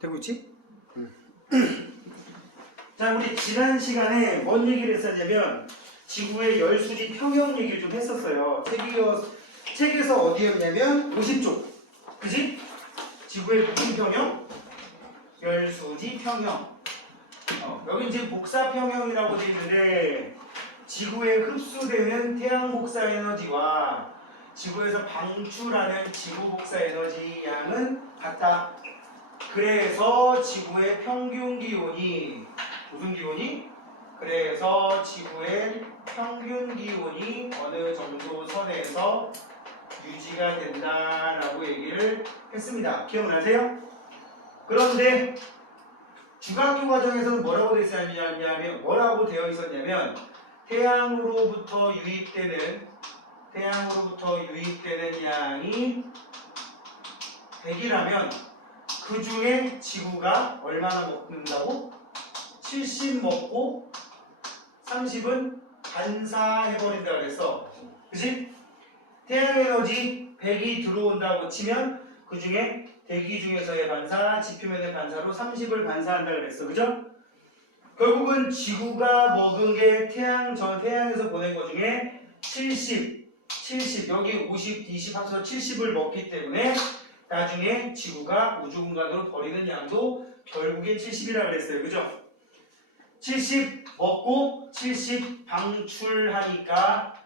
되고 있지? 자, 우리 지난 시간에 뭔 얘기를 했었냐면 지구의 열수지 평형 얘기를 좀 했었어요. 책에서 어디였냐면 50쪽. 그지? 지구의 무슨 평형? 열수지 평형. 여기 이제 복사평형이라고 되어 있는데 지구에 흡수되는 태양 복사 에너지와 지구에서 방출하는 지구 복사 에너지 양은 같다. 그래서 지구의 평균 기온이 무슨 기온이? 그래서 지구의 평균 기온이 어느 정도 선에서 유지가 된다라고 얘기를 했습니다. 기억나세요? 그런데 주간교 과정에서는 뭐라고 되어 있었냐면 태양으로부터 유입되는 양이 100이라면 그 중에 지구가 얼마나 먹는다고? 70 먹고 30은 반사해버린다 그랬어. 그치? 태양 에너지 100이 들어온다고 치면 그 중에 대기 중에서의 반사, 지표면의 반사로 30을 반사한다 그랬어. 그죠? 결국은 지구가 먹은 게 태양에서 보낸 것 중에 70, 여기 50, 20 합쳐서 70을 먹기 때문에 나중에 지구가 우주 공간으로 버리는 양도 결국엔 70이라 그랬어요. 그죠? 70 먹고 70 방출하니까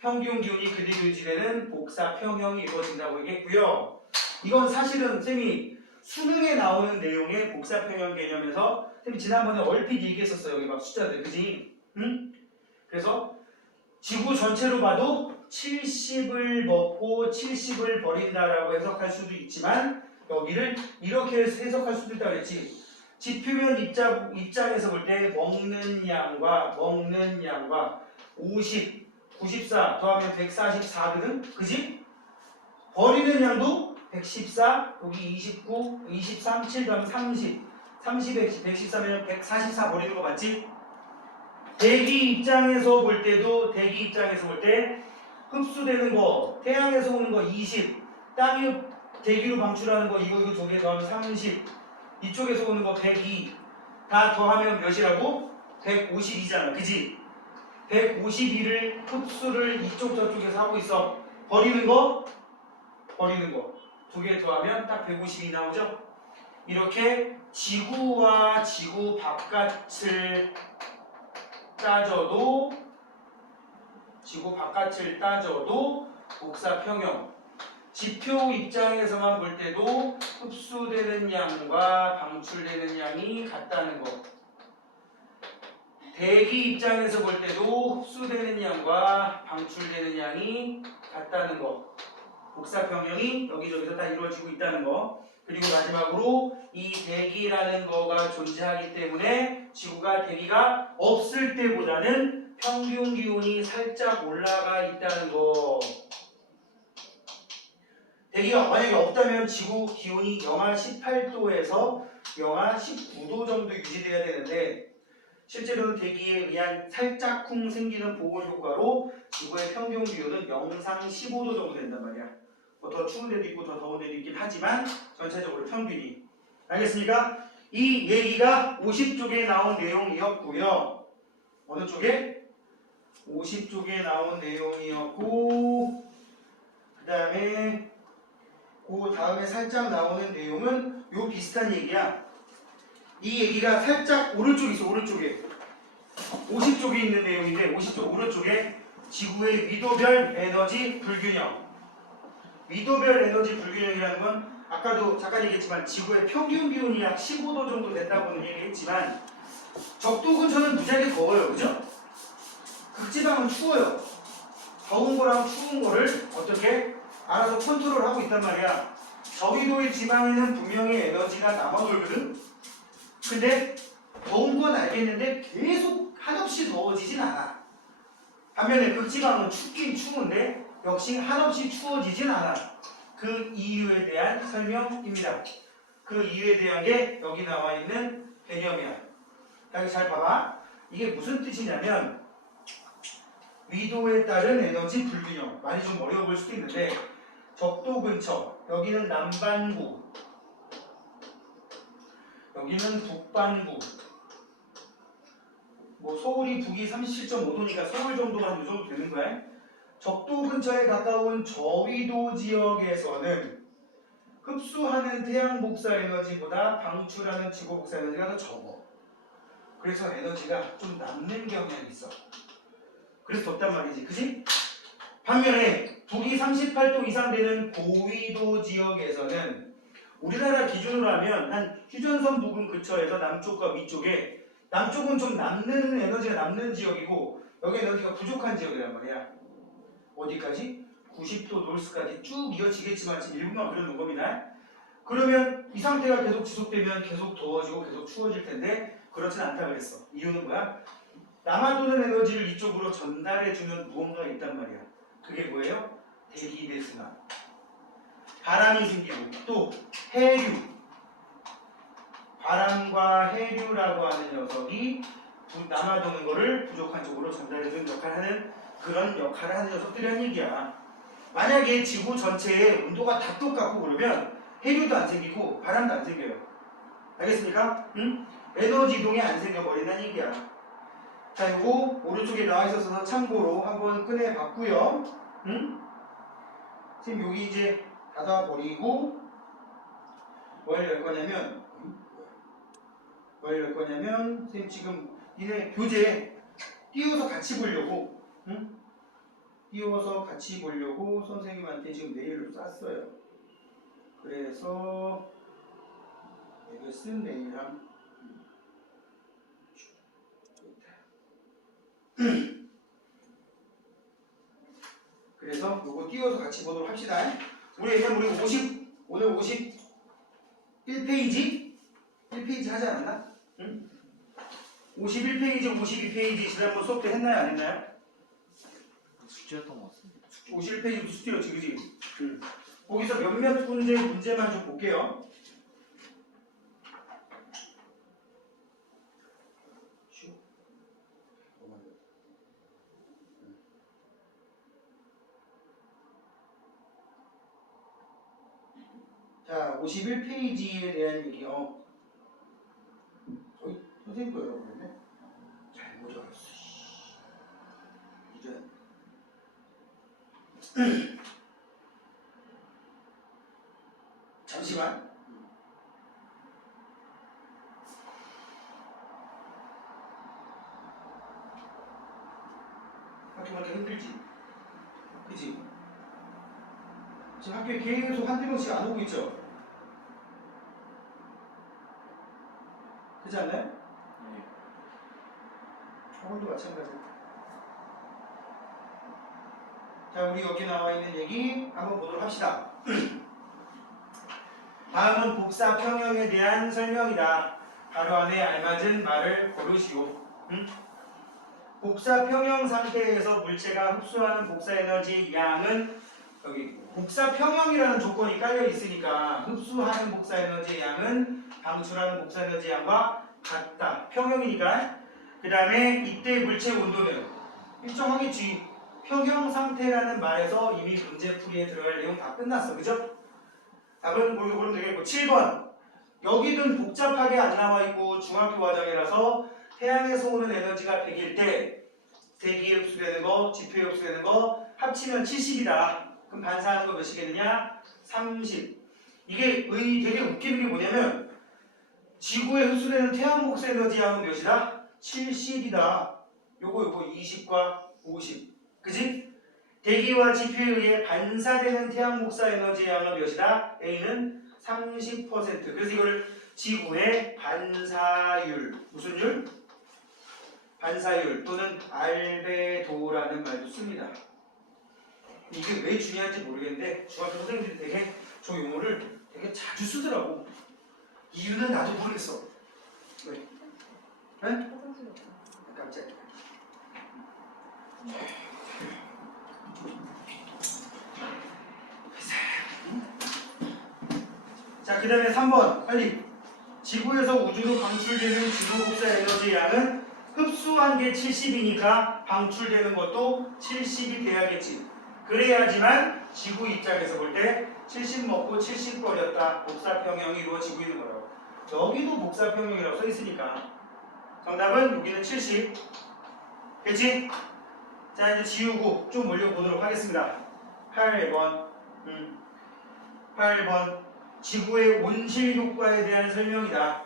평균 기온이 그대로 유지되는 복사평형이 이루어진다고 얘기했고요. 이건 사실은 쌤이 수능에 나오는 내용의 복사평형 개념에서 쌤이 지난번에 얼핏 얘기했었어요. 여기 막 숫자들, 그지? 응? 그래서 지구 전체로 봐도 70을 먹고 70을 버린다라고 해석할 수도 있지만 여기를 이렇게 해석할 수도 있다고 그랬지. 지표면 입장에서 볼 때 먹는 양과 50, 94 더하면 144거든? 그지? 버리는 양도 114, 여기 29, 23, 7 더하면 30, 114면 144 버리는 거 맞지? 대기 입장에서 볼 때 흡수되는 거, 태양에서 오는 거 20, 땅이 대기로 방출하는 거 이거 두 개 더하면 30, 이쪽에서 오는 거 102, 다 더하면 몇이라고? 152잖아, 그지? 152를 흡수를 이쪽 저쪽에서 하고 있어. 버리는 거 두 개 더하면 딱 152 나오죠? 이렇게 지구와 지구 바깥을 따져도 복사평형, 지표 입장에서만 볼 때도 흡수되는 양과 방출되는 양이 같다는 거, 대기 입장에서 볼 때도 흡수되는 양과 방출되는 양이 같다는 거, 복사평형이 여기저기서 다 이루어지고 있다는 거, 그리고 마지막으로 이 대기라는 거가 존재하기 때문에 지구가 대기가 없을 때보다는 평균 기온이 살짝 올라가 있다는 거. 대기가 만약에 없다면 지구 기온이 영하 18도에서 영하 19도 정도 유지돼야 되는데 실제로는 대기에 의한 살짝쿵 생기는 보호 효과로 지구의 평균 기온은 영상 15도 정도 된단 말이야. 뭐 더 추운 데도 있고 더 더운 데도 있긴 하지만 전체적으로 평균이. 알겠습니까? 이 얘기가 50쪽에 나온 내용이었고요. 어느 쪽에? 50쪽에 나온 내용이었고 그 다음에 살짝 나오는 내용은 요 비슷한 얘기야. 이 얘기가 살짝 오른쪽에 있어. 오른쪽에 50쪽에 있는 내용인데 50쪽 오른쪽에 지구의 위도별 에너지 불균형. 위도별 에너지 불균형이라는 건 아까도 잠깐 얘기했지만 지구의 평균 기온이 약 15도 정도 된다고는 얘기했지만 적도 근처는 무지하게 더워요. 그죠? 극지방은 추워요. 더운 거랑 추운 거를 어떻게 알아서 컨트롤하고 있단 말이야. 저기도의 지방에는 분명히 에너지가 남아돌거든. 근데 더운 건 알겠는데 계속 한없이 더워지진 않아. 반면에 극지방은 춥긴 추운데 역시 한없이 추워지진 않아. 그 이유에 대한 설명입니다. 그 이유에 대한 게 여기 나와 있는 개념이야. 여기 잘 봐봐. 이게 무슨 뜻이냐면 위도에 따른 에너지 불균형. 많이 좀 어려워 보일 수도 있는데 적도 근처, 여기는 남반구, 여기는 북반구. 뭐 서울이 북이 37.5도니까 서울 정도가 이 정도 되는 거야. 적도 근처에 가까운 저위도 지역에서는 흡수하는 태양 복사 에너지보다 방출하는 지구 복사 에너지가 더 적어. 그래서 에너지가 좀 남는 경향이 있어. 그래서 덥단 말이지, 그지? 반면에 북위 38도 이상 되는 고위도 지역에서는 우리나라 기준으로 하면 한 휴전선 부근 근처에서 남쪽과 위쪽에 남쪽은 좀 남는 에너지가 남는 지역이고 여기 에너지가 부족한 지역이란 말이야. 어디까지? 90도 노스까지 쭉 이어지겠지만 지금 일부만 그려놓은 겁니다. 그러면 이 상태가 계속 지속되면 계속 더워지고 계속 추워질 텐데 그렇진 않다 그랬어. 이유는 뭐야? 남아도는 에너지를 이쪽으로 전달해주는 무언가가 있단 말이야. 그게 뭐예요? 대기 배수나 바람이 생기고 또 해류, 바람과 해류라고 하는 녀석이 남아도는 거를 부족한 쪽으로 전달해주는 역할을 하는 그런 역할을 하는 녀석들이란 얘기야. 만약에 지구 전체의 온도가 다 똑같고 그러면 해류도 안 생기고 바람도 안 생겨요. 알겠습니까? 응? 에너지 이동이 안 생겨버린다는 얘기야. 자, 요거 오른쪽에 나와 있어서 참고로 한번 꺼내봤고요. 응? 선생님 여기 이제 닫아버리고 뭘 열 거냐면 선생님 지금 니네 교재 띄워서 같이 보려고 응? 띄워서 같이 보려고 선생님한테 지금 메일로 쐈어요. 그래서 내가 쓴 메일함 그래서 요거 띄워서 같이 보도록 합시다. 우리 오늘 51페이지? 1페이지 하지 않았나? 응? 51페이지, 52페이지 지난번 수업 때 했나요? 안 했나요? 숙제였던 것 같습니다. 51페이지도 숙제였지, 그지? 응. 거기서 몇몇 문제만 좀 볼게요. 자, 51페이지에 대한 얘기요. 저희 선생님 거예요, 그러네. 잘못 적었어. 이런. 잠시만. 학교 가기 힘들지? 그치? 지금 학교에 계속 한두 명씩 안 오고 있죠? 그렇지 않나요? 네. 학원도 마찬가지야. 자, 우리 여기 나와 있는 얘기 한번 보도록 합시다. 다음은 복사 평형에 대한 설명이다. 가로 안에 알맞은 말을 고르시오. 복사 평형 상태에서 물체가 흡수하는 복사 에너지 양은 여기 복사 평형이라는 조건이 깔려 있으니까 흡수하는 복사 에너지의 양은 방출하는 복사 에너지 양과 같다. 평형이니까. 그 다음에 이때 물체 온도는 일정하겠지. 평형 상태라는 말에서 이미 문제풀이에 들어갈 내용 다 끝났어. 그죠? 답은 모르게 보면 되겠고 7번 여기는 복잡하게 안 나와 있고 중학교 과정이라서 태양에서 오는 에너지가 100일 때 대기에 흡수되는 거, 지표에 흡수되는 거 합치면 70이다. 그럼 반사하는 거 몇이겠느냐? 30. 이게 되게 웃기는 게 뭐냐면 지구에 흡수되는 태양 복사 에너지 양은 몇이다? 70이다. 요거 20과 50. 그지? 대기와 지표에 의해 반사되는 태양 복사 에너지 양은 몇이다? A는 30%. 그래서 이걸 지구의 반사율. 무슨 율? 반사율 또는 알베도라는 말도 씁니다. 이게 왜 중요한지 모르겠는데 중학교 선생님들이 되게 저 용어를 되게 자주 쓰더라고. 이유는 나도 모르겠어. 왜? 네? 깜짝이야. 자, 그 다음에 3번 빨리. 지구에서 우주로 방출되는 지구 복사 에너지 양은 흡수한 게 70이니까 방출되는 것도 70이 돼야겠지. 그래야지만 지구 입장에서 볼 때 70 먹고 70 버렸다. 복사 평형이 이루어지고 있는 거라고. 여기도 복사평형이라고 써 있으니까 정답은 여기는 70. 그치? 자 이제 지우고 좀 올려보도록 하겠습니다. 8번 8번 지구의 온실 효과에 대한 설명이다.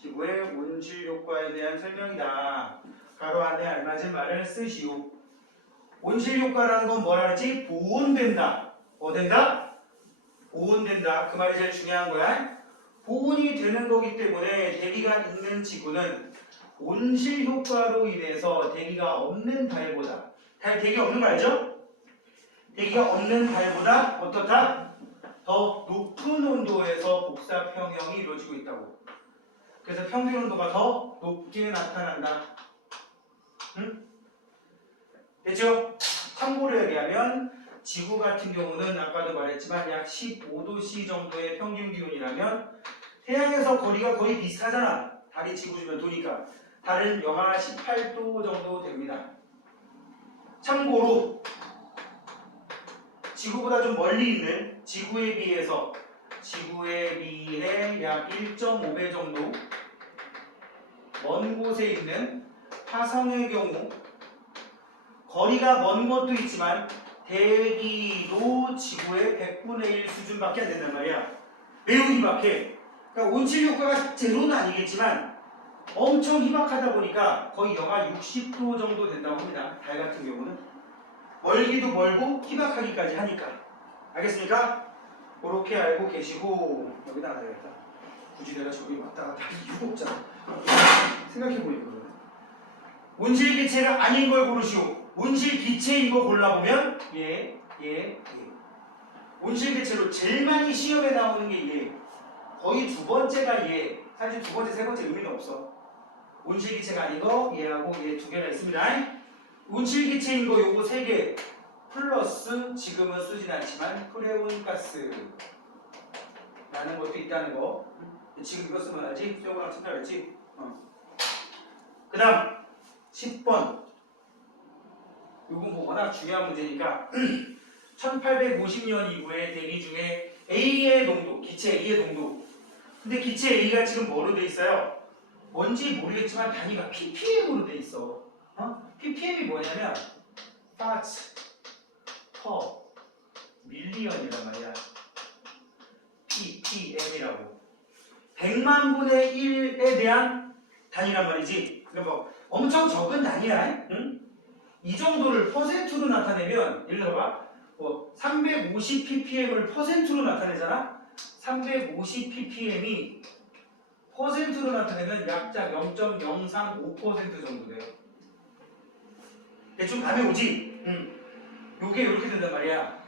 지구의 온실 효과에 대한 설명이다. 가로 안에 알맞은 말을 쓰시오. 온실 효과라는 건 뭐라 그랬지? 보온된다. 뭐 된다? 보온된다. 그 말이 제일 중요한 거야. 보온이 되는 거기 때문에 대기가 있는 지구는 온실 효과로 인해서 대기가 없는 달보다 대기 없는 거 알죠? 대기가 없는 달보다 어떻다? 더 높은 온도에서 복사평형이 이루어지고 있다고. 그래서 평균 온도가 더 높게 나타난다. 응? 됐죠? 참고로 얘기하면 지구 같은 경우는 아까도 말했지만 약 15도C 정도의 평균 기온이라면 태양에서 거리가 거의 비슷하잖아. 달이 지구 주변 도니까. 달은 영하 18도 정도 됩니다. 참고로 지구보다 좀 멀리 있는 지구에 비해 약 1.5배 정도 먼 곳에 있는 화성의 경우 거리가 먼 것도 있지만 대기도 지구의 100분의 1 수준밖에 안 된단 말이야. 매우 희박해. 그러니까 온실 효과가 제로는 아니겠지만 엄청 희박하다 보니까 거의 영하 60도 정도 된다고 합니다. 달 같은 경우는 멀기도 멀고 희박하기까지 하니까. 알겠습니까? 그렇게 알고 계시고 여기다 놔야겠다. 굳이 내가 저기 왔다 갔다 할 이유가 없잖아. 생각해보니까 온실 기체가 아닌 걸 고르시오. 온실 기체인 거 골라보면 예. 온실 기체로 제일 많이 시험에 나오는 게 예. 거의 두 번째가 예. 사실 두 번째, 세 번째 의미는 없어. 온실 기체가 아닌 거 예하고 예 두 개가 있습니다. 온실 기체인 거 요거 세 개 플러스 지금은 쓰진 않지만 프레온 가스 라는 것도 있다는 거. 지금 이거 쓰면 알지? 수영이랑 친다 그랬지? 그 다음 10번 이건 뭐 워낙 중요한 문제니까 1850년 이후에 대기 중에 A의 농도, 기체 A의 농도. 근데 기체 A가 지금 뭐로 돼 있어요? 뭔지 모르겠지만 단위가 ppm으로 돼 있어. ppm이 뭐냐면 parts per million이란 말이야. ppm이라고. 100만 분의 1에 대한 단위란 말이지. 그러니까 뭐 엄청 적은 단위야. 응? 이 정도를 퍼센트로 나타내면 예를 들어봐. 뭐 350ppm을 퍼센트로 나타내잖아. 350ppm이 퍼센트로 나타내면 약작 0.035% 정도 돼요. 대충 감이 오지? 요게 이렇게 된단 말이야.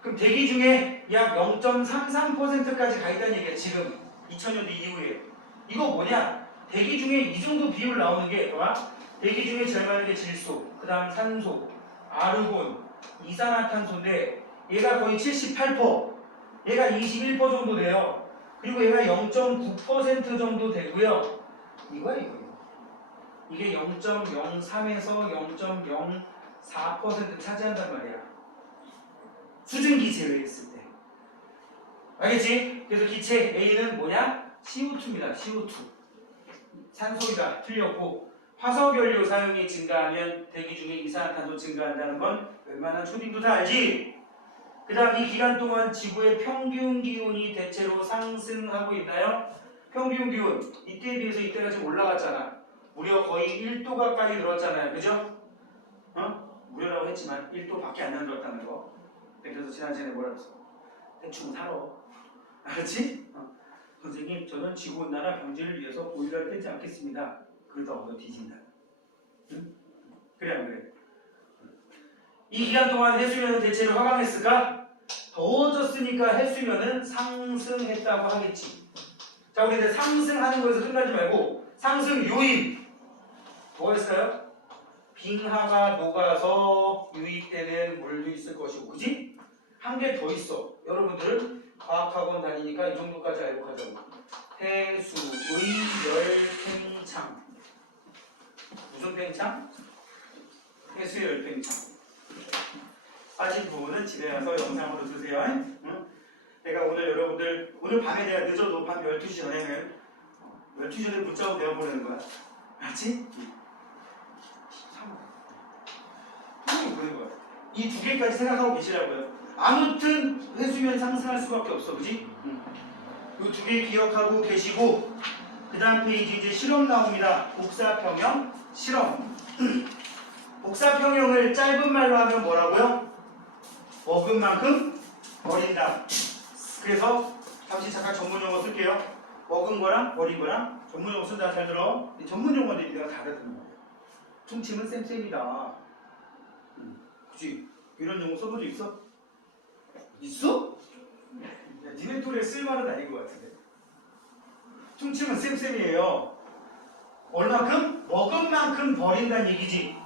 그럼 대기 중에 약 0.33%까지 가 있다는 얘기야. 지금 2000년대 이후에. 이거 뭐냐? 대기 중에 이 정도 비율 나오는 게 봐봐. 대기 중에 제일 많은 게 질소, 그 다음 산소, 아르곤, 이산화탄소인데 얘가 거의 78%, 얘가 21% 정도 돼요. 그리고 얘가 0.9% 정도 되고요. 이거야 이거. 이게 0.03에서 0.04% 차지한단 말이야. 수증기 제외했을 때. 알겠지? 그래서 기체 A는 뭐냐? CO2입니다. CO2. 산소이다. 틀렸고 화석연료 사용이 증가하면 대기 중에 이산화탄소 증가한다는 건 웬만한 초딩도 다 알지? 그 다음 이 기간 동안 지구의 평균 기온이 대체로 상승하고 있나요? 평균 기온 이때에 비해서 이때가 좀 올라갔잖아. 무려 거의 1도 가까이 늘었잖아요. 그죠? 무료라고 했지만 1도밖에 안 늘었다는 거. 그래서 지난 시간에 뭐라 그랬어? 대충 살아. 알았지? 선생님 저는 지구온난화 방지를 위해서 보일러를 떼지 않겠습니다. 그러다 얻어 뒤진다. 응? 그래 안 그래? 이 기간 동안 해수면은 대체로 하강했을까? 더워졌으니까 해수면은 상승했다고 하겠지. 자 우리 이제 상승하는 거에서 끝나지 말고 상승 요인 뭐였어요? 빙하가 녹아서 유입되는 물도 있을 것이고, 그지? 한 개 더 있어. 여러분들은 과학학원 다니니까 이 정도까지 알고 가자고. 해수의 열팽창. 무슨 팽창? 해수의 열팽창. 빠진 부분은 집에 가서 영상으로 드세요. 응? 내가 오늘 여러분들 오늘 오늘 밤에 내가 늦어도 밤 12시 전에는 12시 전에 문자로 내가 보내는 거야. 알았지? 13호. 보내는 거야. 이 두 개까지 생각하고 계시라고요. 아무튼 회수면 상승할 수밖에 없어. 그지? 이 두 개 기억하고 계시고 그 다음 페이지 이제 실험 나옵니다. 복사평형 실험. 복사평형을 짧은 말로 하면 뭐라고요? 먹은 만큼 버린다. 그래서 잠시 잠깐 전문용어 쓸게요. 먹은 거랑 버린 거랑 전문용어 쓴다. 잘 들어. 전문용어들이 내가 다르단 말이야. 퉁침은 쌤쌤이다. 그치? 이런 용어 써본 적 있어? 있어? 야, 니네 또래 쓸만은 아닌 것 같은데. 퉁침은 쌤쌤이에요. 얼마큼? 먹은 만큼 버린다는 얘기지.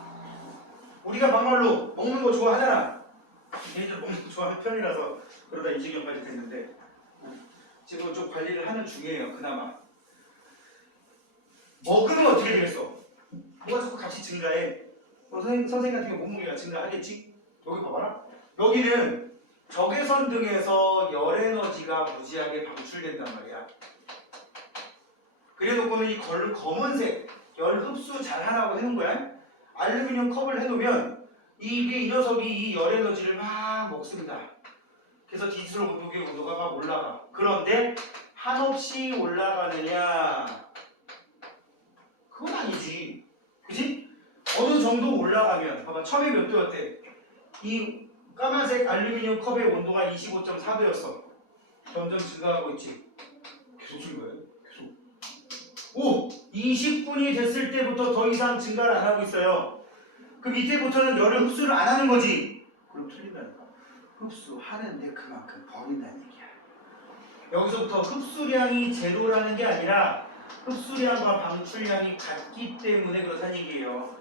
우리가 막말로 먹는 거 좋아하잖아. 얘들 먹는 거 좋아하는 편이라서 그러다 이 지경까지 됐는데 지금 좀 관리를 하는 중이에요. 그나마. 먹으면 어떻게 되겠어? 뭐가 자꾸 값이 증가해. 선생님 같은 경우 몸무게가 증가하겠지? 여기 봐봐라. 여기는 적외선 등에서 열 에너지가 무지하게 방출된단 말이야. 그래 놓고는 이 검은색 열 흡수 잘 하라고 해놓은 거야. 알루미늄 컵을 해놓으면 이게 이 녀석이 이 열 에너지를 막 먹습니다. 그래서 디지털 온도계 온도가 막 올라가. 그런데 한없이 올라가느냐? 그건 아니지. 그지? 어느 정도 올라가면 봐봐. 처음에 몇 도였대? 이 까만색 알루미늄 컵의 온도가 25.4도였어. 점점 증가하고 있지. 계속 증가해. 계속. 오! 20분이 됐을 때부터 더 이상 증가를 안 하고 있어요. 그 밑에부터는 열을 흡수를 안 하는 거지. 그럼 틀린다니까. 흡수하는데 그만큼 버린다는 얘기야. 여기서부터 흡수량이 제로라는 게 아니라 흡수량과 방출량이 같기 때문에 그렇다는 얘기예요.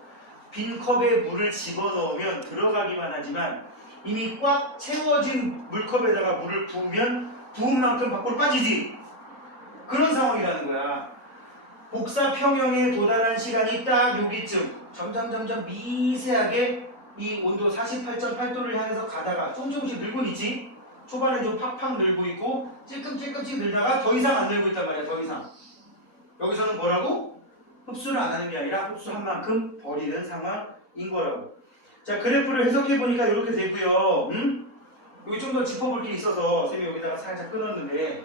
빈 컵에 물을 집어넣으면 들어가기만 하지만 이미 꽉 채워진 물컵에다가 물을 부으면 부은 만큼 밖으로 빠지지. 그런 상황이라는 거야. 복사평형에 도달한 시간이 딱 여기쯤 점점 미세하게 이 온도 48.8도를 향해서 가다가 조금씩 늘고 있지. 초반에 좀 팍팍 늘고 있고 찔끔찔끔씩 늘다가 더 이상 안 늘고 있단 말이야. 더 이상. 여기서는 뭐라고? 흡수를 안 하는 게 아니라 흡수한 만큼 버리는 상황인 거라고. 자, 그래프를 해석해 보니까 이렇게 되고요. 여기 좀 더 짚어볼 게 있어서 쌤이 여기다가 살짝 끊었는데,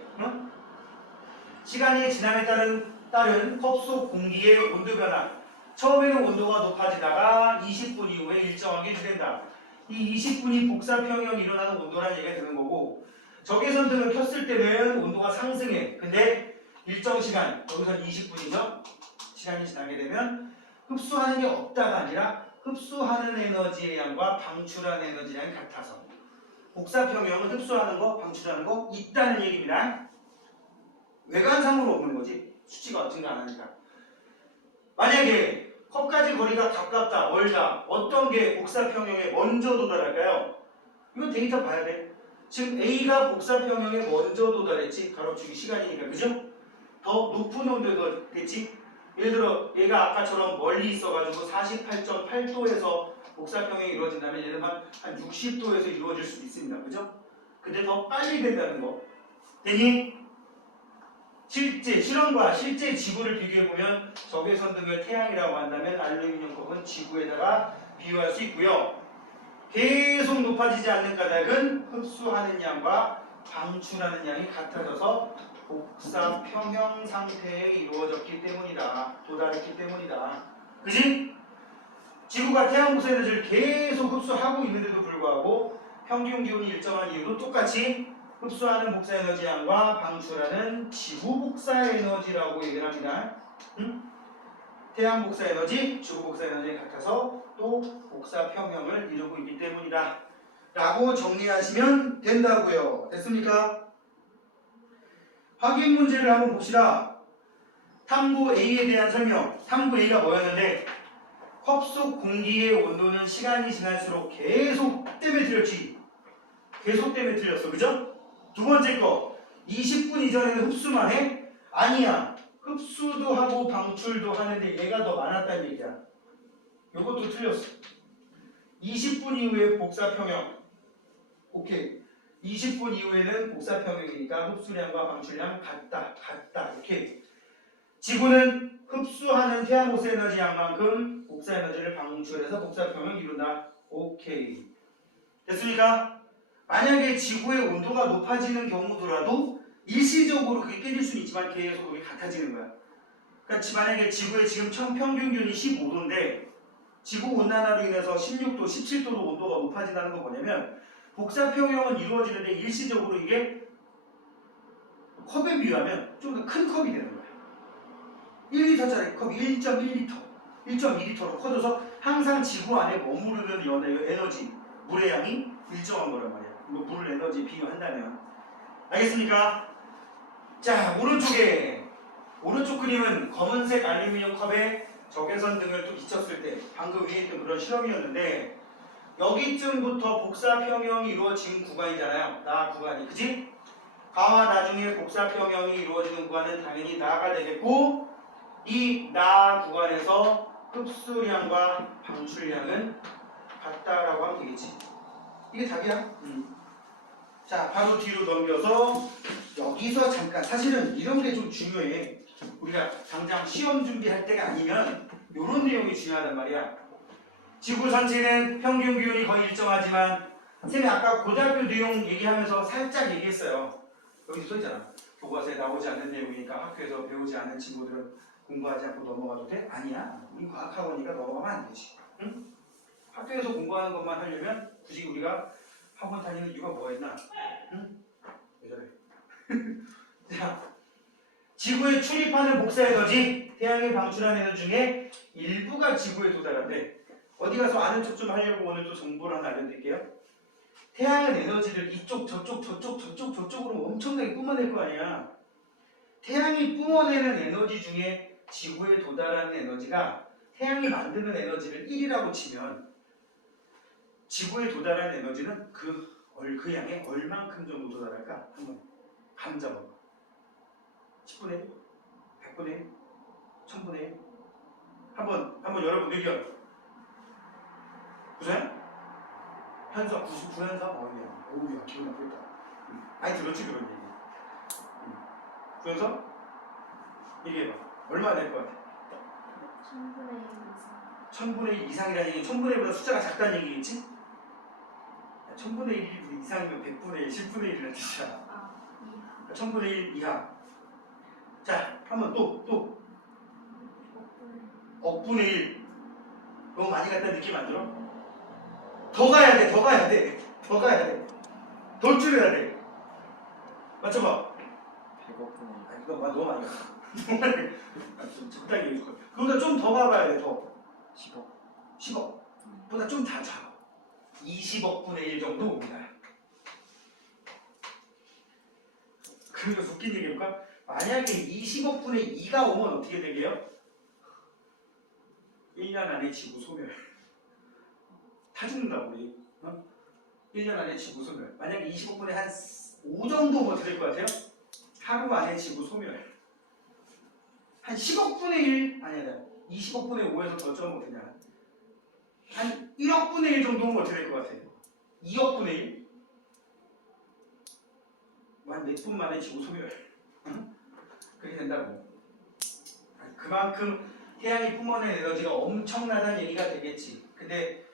시간이 지남에 따른 컵 속 공기의 온도 변화. 처음에는 온도가 높아지다가 20분 이후에 일정하게 유지된다. 이 20분이 복사평형이 일어나는 온도라는 얘기가 되는 거고, 적외선 등을 켰을 때는 온도가 상승해. 근데 일정 시간, 여기서는 20분이죠. 시간이 지나게 되면 흡수하는 게 없다가 아니라 흡수하는 에너지의 양과 방출하는 에너지 양이 같아서 복사평형은 흡수하는 거, 방출하는 거 있다는 얘기입니다. 외관상으로 없는 거지. 수치가 증가 안 하니까. 만약에 컵까지 거리가 가깝다, 멀다, 어떤 게 복사평형에 먼저 도달할까요? 이건 데이터 봐야 돼. 지금 A가 복사평형에 먼저 도달했지. 가로축이 시간이니까. 그죠? 더 높은 온도가 됐지. 예를 들어 얘가 아까처럼 멀리 있어가지고 48.8도에서 복사평형이 이루어진다면 얘는 한 60도에서 이루어질 수도 있습니다. 그죠? 근데 더 빨리 된다는 거. 되니? 실제 실험과 실제 지구를 비교해보면 적외선 등을 태양이라고 한다면 알루미늄 컵은 지구에다가 비유할 수 있고요. 계속 높아지지 않는 까닭은 흡수하는 양과 방출하는 양이 같아져서 복사평형 상태에 이루어졌기 때문이다. 도달했기 때문이다. 그지? 지구가 태양 복사 에너지를 계속 흡수하고 있는데도 불구하고 평균 기온이 일정한 이유도 똑같이 흡수하는 복사 에너지 양과 방출하는 지구 복사 에너지라고 얘기를 합니다. 태양 복사 에너지, 지구 복사 에너지 같아서 또 복사 평형을 이루고 있기 때문이다. 라고 정리하시면 된다고요. 됐습니까? 확인 문제를 한번 봅시다. 탐구 A에 대한 설명. 탐구 A가 뭐였는데 컵 속 공기의 온도는 시간이 지날수록 계속 때문에 틀렸지. 계속 때문에 틀렸어. 그죠? 두 번째 거 20분 이전에는 흡수만 해? 아니야. 흡수도 하고 방출도 하는데 얘가 더 많았다는 얘기야. 이것도 틀렸어. 20분 이후에 복사평형. 오케이. 20분 이후에는 복사평형이니까 흡수량과 방출량 같다 이렇게. 지구는 흡수하는 태양호스 에너지 양만큼 복사 에너지를 방출해서 복사평형을 이룬다. 오케이. 됐습니까? 만약에 지구의 온도가 높아지는 경우더라도 일시적으로 그게 깨질 수는 있지만 계속 그게 같아지는 거야. 그러니까 만약에 지구의 지금 평균 기온이 15도인데 지구 온난화로 인해서 16도, 17도로 온도가 높아진다는 건 뭐냐면 복사평형은 이루어지는데 일시적으로 이게 컵에 비유하면 좀 더 큰 컵이 되는 거야. 1리터짜리 컵이 1.1리터, 1.2리터로 커져서 항상 지구 안에 머무르는 에너지, 물의 양이 일정한 거란 말이야. 뭐 물을 에너지에 비유한다면. 알겠습니까? 자, 오른쪽 그림은 검은색 알루미늄 컵에 적외선 등을 또 비쳤을 때 방금 위에 있던 그런 실험이었는데 여기쯤부터 복사평형이 이루어진 구간이잖아요. 나 구간이. 그치? 가와 나중에 복사평형이 이루어지는 구간은 당연히 나가 되겠고 이 나 구간에서 흡수량과 방출량은 같다라고 하면 되겠지. 이게 답이야. 자, 바로 뒤로 넘겨서 여기서 잠깐 사실은 이런 게 좀 중요해. 우리가 당장 시험 준비할 때가 아니면 이런 내용이 중요하단 말이야. 지구 전체는 평균 기온이 거의 일정하지만 쌤이 아까 고등학교 내용 얘기하면서 살짝 얘기했어요. 여기 써있잖아. 교과서에 나오지 않는 내용이니까 학교에서 배우지 않는 친구들은 공부하지 않고 넘어가도 돼? 아니야. 우리 과학학원이니까 넘어가면 안 되지. 응? 학교에서 공부하는 것만 하려면 굳이 우리가 학원 다니는 이유가 뭐가 있나? 응? 왜 저래? 자, 지구에 출입하는 복사 에너지, 태양이 방출한 에너지 중에 일부가 지구에 도달한대. 어디 가서 아는 척 좀 하려고 오늘 또 정보를 하나 알려드릴게요. 태양은 에너지를 이쪽, 저쪽으로 엄청나게 뿜어낼 거 아니야. 태양이 뿜어내는 에너지 중에 지구에 도달하는 에너지가 태양이 만드는 에너지를 1이라고 치면 지구에 도달하는 에너지는 그 양에 얼만큼 정도 도달할까? 한번 감 잡아봐. 10분의 1? 100분의 1? 1000분의 1? 한번 여러분 의견. 구소연? 현서 99현서? 어우야 기분 나쁘겠다. 아니 들었지 그런 얘기. 구현서? 얘기해봐. 얼마나 될 것 같아? 1000분의 1 이상. 1000분의 1 이상이라는 얘기는 1000분의 1보다 숫자가 작다는 얘기겠지? 1000분의 1 이상이면 100분의 1, 10분의 1이라는 뜻이야. 이하. 1000분의 1 이하. 자, 한번 또. 億분의 1. 너무 많이 갔다는 느낌 안 들어? 더 가야 돼. 더 줄여야 돼. 맞춰봐. 100억분의 아니, 이거 너무 많이 가. 좀 적당히 해줄 거야. 그보다 좀 더 가봐야 돼, 더. 10억. 10억. 보다 좀 다 작아. 20억분의 1 정도 옵니다. 그러니까 웃긴 얘기 해볼까? 만약에 20억분의 2가 오면 어떻게 되게요? 1년 안에 지구 소멸. 다 죽는다고 우리. 1년 안에 지구 소멸. 만약에 20억분의 한 5 정도 뭐 될 것 같아요? 하루 안에 지구 소멸. 한 10억분의 1? 아니야. 20억분의 5에서 더 적으면 어떻게 되냐? 한 1억분의 1 정도면 어떻게 될 것 같아요? 2억분의 1? 한 몇 분 만에 지구 소멸. 응? 그렇게 된다고. 그만큼 태양이 뿜어낸 에너지가 엄청나다는 얘기가 되겠지. 근데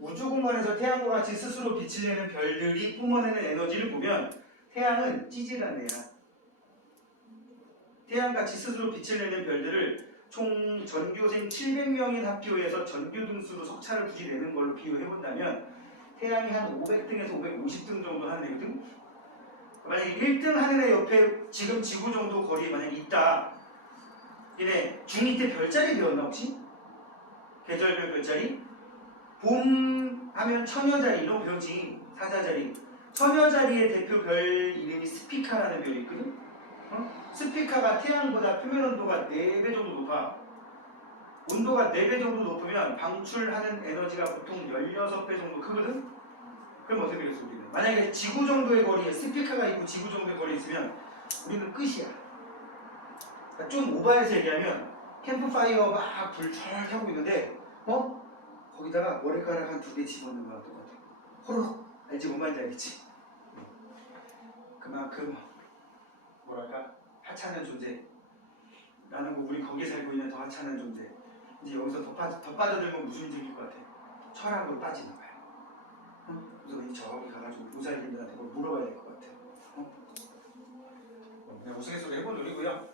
우주공간에서 태양과 같이 스스로 빛을 내는 별들이 뿜어내는 에너지를 보면 태양은 찌질한 애야. 태양같이 스스로 빛을 내는 별들을 총 전교생 700명인 학교에서 전교등수로 석차를 굳이 내는 걸로 비유해본다면 태양이 한 500등에서 550등 정도 하는 애거든. 만약에 1등 하는 애 옆에 지금 지구 정도 거리에 만약에 있다. 얘네 중2 때 별자리 배웠나 혹시? 계절별 별자리? 봄 하면 처녀자리로 배우지. 사자자리. 처녀자리의 대표 별 이름이 스피카라는 별이 있거든. 스피카가 태양보다 표면 온도가 4배 정도 높아. 온도가 4배 정도 높으면 방출하는 에너지가 보통 16배 정도 크거든. 그럼 어떻게 되겠어 우리는? 만약에 지구 정도의 거리에 스피카가 있고 지구 정도의 거리에 있으면 우리는 끝이야. 그러니까 좀 오버해서 얘기하면 캠프파이어 막 불 잘 켜고 있는데 거기다가 머리카락 한 2개 집어넣는 거랑 똑같아. 호로록. 알지? 뭔 말인지 알겠지? 그만큼 뭐랄까 하찮은 존재. 라는 거 우리 거기에 살고 있는 더 하찮은 존재. 이제 여기서 더 빠져들면 무슨 일이 생길 것 같아? 철학으로 빠지나 봐요. 그래서 이 저기 가가지고 보살님들한테 뭘 물어봐야 될 것 같아. 그냥 우스갯소리 해본 놀이고요.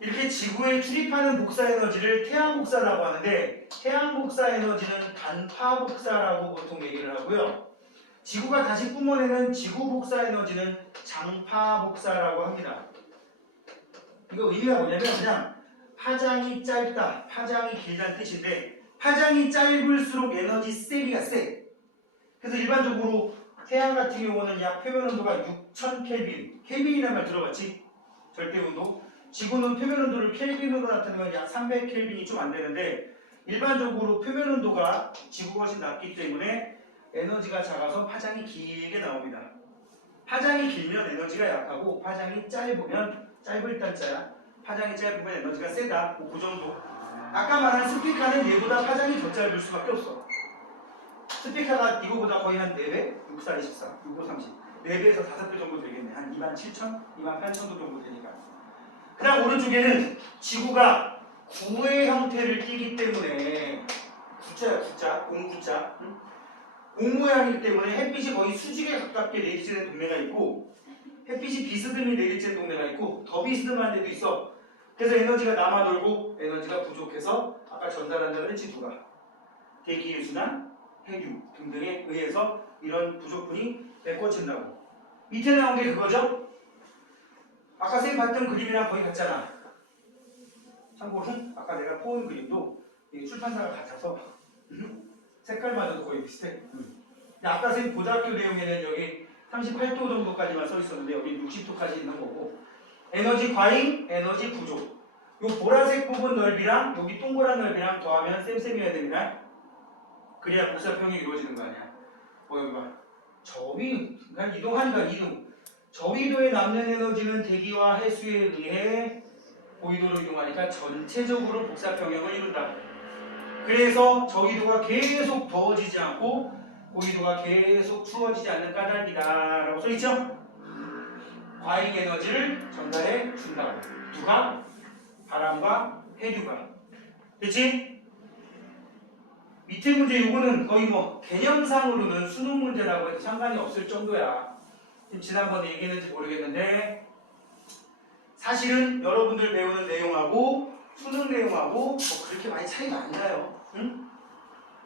이렇게 지구에 출입하는 복사 에너지를 태양 복사라고 하는데 태양 복사 에너지는 단파 복사라고 보통 얘기를 하고요. 지구가 다시 뿜어내는 지구 복사 에너지는 장파 복사라고 합니다. 이거 의미가 뭐냐면 그냥 파장이 짧다, 파장이 길다는 뜻인데 파장이 짧을수록 에너지 세기가 세. 그래서 일반적으로 태양 같은 경우는 약 표면 온도가 6000켈빈, 켈빈이라는 말 들어봤지? 절대 온도. 지구는 표면 온도를 켈빈으로 나타내면 약 300켈빈이 좀 안 되는데 일반적으로 표면 온도가 지구가 훨씬 낮기 때문에 에너지가 작아서 파장이 길게 나옵니다. 파장이 길면 에너지가 약하고 파장이 짧으면 짧을 단자야. 파장이 짧으면 에너지가 세다. 그 정도. 아까 말한 스피커는 얘보다 파장이 더 짧을 수밖에 없어. 스피커가 이거보다 거의 한 4배? 6, 4, 24, 6, 5, 30 4배에서 5배 정도 되겠네. 한 27,000? 28,000도 정도 되니까. 그 다음 오른쪽에는 지구가 구의 형태를 띠기 때문에 구자야 구자, 공구자 공 모양이기 때문에 햇빛이 거의 수직에 가깝게 내리쬐는 동네가 있고 햇빛이 비스듬히 내리쬐는 동네가 있고 더 비스듬한 데도 있어. 그래서 에너지가 남아돌고 에너지가 부족해서 아까 전달한다고 했지 누가? 대기의 순환, 해류 등등에 의해서 이런 부족분이 메꿔진다고. 밑에 나온 게 그거죠? 아까 쌤 봤던 그림이랑 거의 같잖아. 참고로 아까 내가 포온 그림도 이게 출판사가 같아서 색깔마저도 거의 비슷해. 근데 아까 쌤 고등학교 내용에는 여기 38도 정도까지만 써 있었는데 여기 60도까지 있는 거고 에너지 과잉, 에너지 부족. 요 보라색 부분 넓이랑 여기 동그란 넓이랑 더하면 쌤쌤이어야 됩니다. 그래야 복사평이 이루어지는 거 아니야. 여기 봐. 저위, 그냥 이동하니까 이동. 저위도에 남는 에너지는 대기와 해수에 의해 고위도로 이동하니까 전체적으로 복사평형을 이룬다. 그래서 저위도가 계속 더워지지 않고 고위도가 계속 추워지지 않는 까닭이다 라고 써있죠? 과잉 에너지를 전달해 준다고. 누가? 바람과 해류가. 그치? 밑에 문제 이거는 거의 뭐 개념상으로는 수능 문제라고 해도 상관이 없을 정도야. 지난번에 얘기했는지 모르겠는데 사실은 여러분들 배우는 내용하고 수능 내용하고 뭐 그렇게 많이 차이가 안 나요. 응?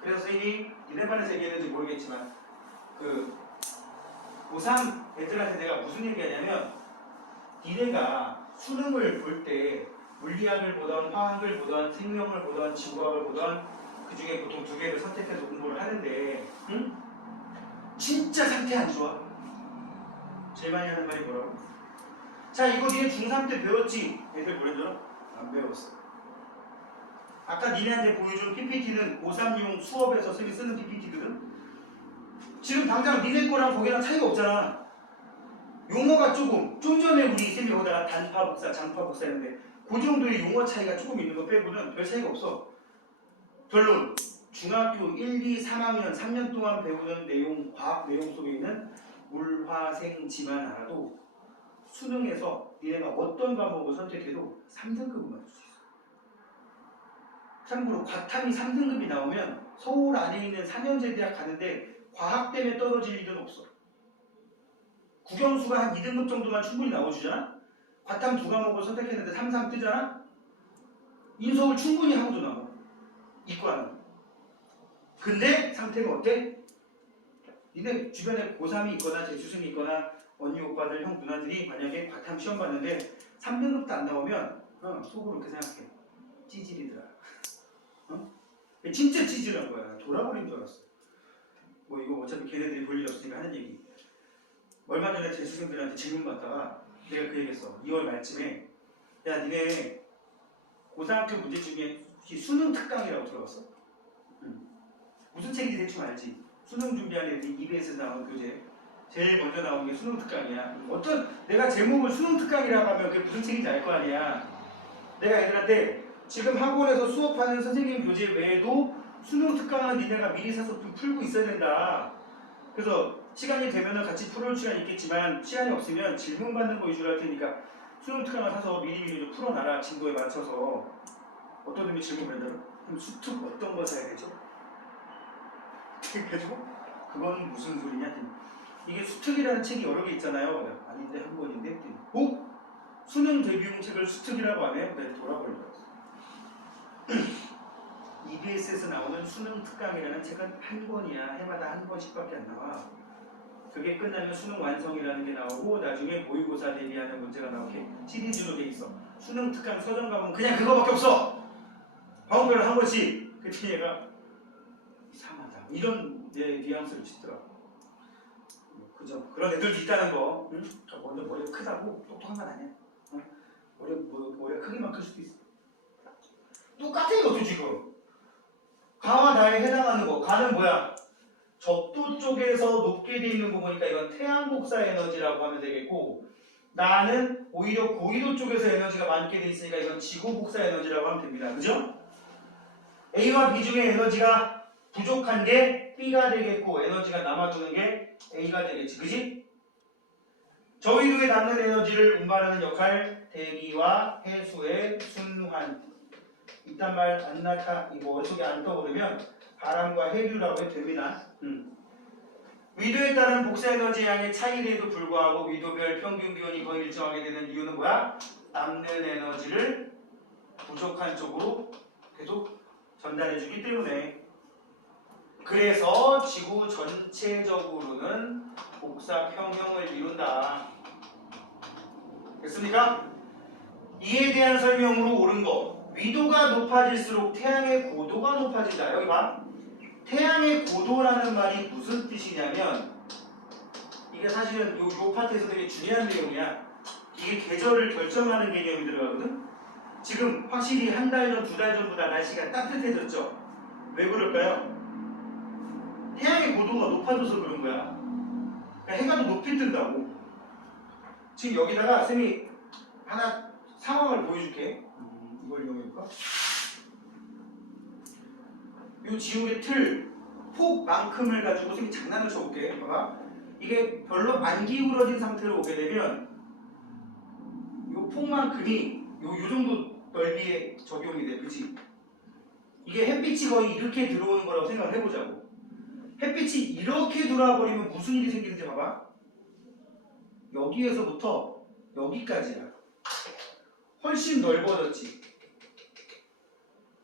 그래서 선생님이 니네반에서 얘기했는지 모르겠지만 그 고3 애들한테 내가 무슨 얘기하냐면 니네가 수능을 볼 때 물리학을 보던 화학을 보던 생명을 보던 지구학을 보던 그 중에 보통 2개를 선택해서 공부를 하는데 응? 진짜 상태 안 좋아. 제일 많이 하는 말이 뭐라고? 자 이거 니네 중3 때 배웠지? 애들 뭐래더라? 안 배웠어. 아까 니네한테 보여준 PPT는 고3용 수업에서 쓰는 PPT거든? 지금 당장 니네 거랑 거기랑 차이가 없잖아. 용어가 조금 좀 전에 우리 쌤이 보다가 단파 복사, 장파 복사 했는데 그 정도의 용어 차이가 조금 있는 거 빼고는 별 차이가 없어. 결론 중학교 1, 2, 3학년 3년 동안 배우는 내용, 과학 내용 속에 있는 물화생지만 알아도 수능에서 니네가 어떤 과목을 선택해도 3등급을 맞을 수 있어. 참고로 과탐이 3등급이 나오면 서울 안에 있는 4년제 대학 가는데 과학 때문에 떨어질 일은 없어. 국영수가 한 2등급 정도만 충분히 나와주잖아? 과탐 2과목을 선택했는데 3, 3 뜨잖아? 인서울 충분히 하고도 나와. 이과는. 근데 상태가 어때? 니네 주변에 고3이 있거나 재수생이 있거나 언니 오빠들 형 누나들이 만약에 과탐 시험 봤는데 3등급도 안 나오면 속으로 이렇게 생각해. 찌질이더라. 진짜 찌질한 거야. 돌아버린 줄 알았어. 뭐 이거 어차피 걔네들이 볼 일 없으니까 하는 얘기. 얼마 전에 재수생들한테 질문 받다가 내가 그 얘기했어. 2월 말쯤에 야 니네 고등학교 문제 중에 혹시 수능 특강이라고 들어봤어? 무슨 책인지 대충 알지? 수능 준비하는 애들이 EBS에서 나온 교재 제일 먼저 나오는 게 수능 특강이야. 내가 제목을 수능 특강이라고 하면 그게 무슨 책인지 알 거 아니야. 내가 애들한테 지금 학원에서 수업하는 선생님 교재 외에도 수능 특강은 니네가 미리 사서 좀 풀고 있어야 된다. 그래서 시간이 되면은 같이 풀어올 시간이 있겠지만 시간이 없으면 질문 받는 거 위주로 할 테니까 수능 특강을 사서 미리미리 좀 풀어놔라. 진도에 맞춰서. 어떤 놈이 질문 받는다고? 그럼 수특 어떤 거 사야 되죠? 해가지고 그건 무슨 소리냐? 이게 수특이라는 책이 여러 개 있잖아요. 아닌데 한 권인데. 어? 수능 대비용 책을 수특이라고 안 해요? 네, 돌아버려요. EBS에서 나오는 수능 특강이라는 책은 한 권이야. 해마다 한 권씩밖에 안 나와. 그게 끝나면 수능 완성이라는 게 나오고 나중에 모의고사 대비하는 문제가 나오게 시리즈로 돼 있어. 수능 특강 서점 가면 그냥 그거밖에 없어. 과목별로 한 권씩. 그랬더니 얘가 이상하다. 이런 뉘앙스를 짓더라고. 그죠? 그런 애들도 있다는 거. 응? 먼저 머리가 크다고 똑똑한 건 아니야. 응? 머리가 크기만 클 수도 있어. 똑같은 것도 지금. 가와 나에 해당하는 거. 가는 뭐야? 적도 쪽에서 높게 돼 있는 거 보니까 이건 태양 복사 에너지라고 하면 되겠고, 나는 오히려 고緯도 쪽에서 에너지가 많게 돼 있으니까 이건 지구 복사 에너지라고 하면 됩니다. 그죠? A와 B 중에 에너지가 부족한 게 B가 되겠고 에너지가 남아주는 게 A가 되겠지. 그지? 저위도에 남는 에너지를 운반하는 역할, 대기와 해수의 순환. 이딴 말 안 나타, 이거 머릿속에 안 떠오르면 바람과 해류라고 해도 됩니다. 위도에 따른 복사 에너지 양의 차이에도 불구하고 위도별 평균 기온이 거의 일정하게 되는 이유는 뭐야? 남는 에너지를 부족한 쪽으로 계속 전달해주기 때문에. 그래서 지구 전체적으로는 복사 평형을 이룬다. 됐습니까? 이에 대한 설명으로 옳은 거. 위도가 높아질수록 태양의 고도가 높아진다. 여기 봐. 태양의 고도라는 말이 무슨 뜻이냐면, 이게 사실은 요 파트에서 되게 중요한 내용이야. 이게 계절을 결정하는 개념이 들어가거든. 지금 확실히 한 달 전, 두 달 전보다 날씨가 따뜻해졌죠. 왜 그럴까요? 태양의 고도가 높아져서 그런 거야. 그러니까 해가 더 높이 뜬다고. 지금 여기다가 쌤이 하나 상황을 보여줄게. 이걸 이용해볼까? 이 지옥의 틀, 폭만큼을 가지고 쌤이 장난을 쳐볼게. 봐봐. 이게 별로 안 기울어진 상태로 오게 되면 이 폭만큼이 요 정도 넓이에 적용이 돼. 그치? 이게 햇빛이 거의 이렇게 들어오는 거라고 생각을 해보자고. 햇빛이 이렇게 들어와 버리면 무슨 일이 생기는지 봐봐. 여기에서부터 여기까지야. 훨씬 넓어졌지.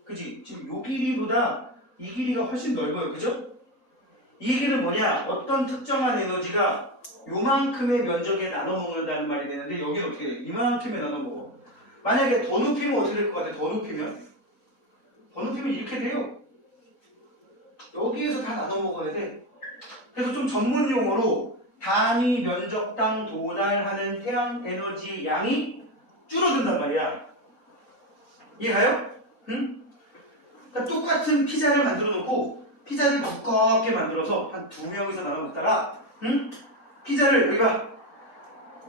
그치? 지금 요 길이보다 이 길이가 훨씬 넓어요. 그죠? 이 얘기는 뭐냐? 어떤 특정한 에너지가 요만큼의 면적에 나눠 먹는다는 말이 되는데 여기는 어떻게 돼? 이만큼에 나눠 먹어. 만약에 더 높이면 어떻게 될 것 같아? 더 높이면 이렇게 돼요. 여기에서 다 나눠 먹어야 돼. 그래서 좀 전문 용어로 단위 면적당 도달하는 태양 에너지 양이 줄어든단 말이야. 이해가요? 응? 그러니까 똑같은 피자를 만들어 놓고 피자를 두껍게 만들어서 한 2명이서 나눠 먹다가 피자를 여기가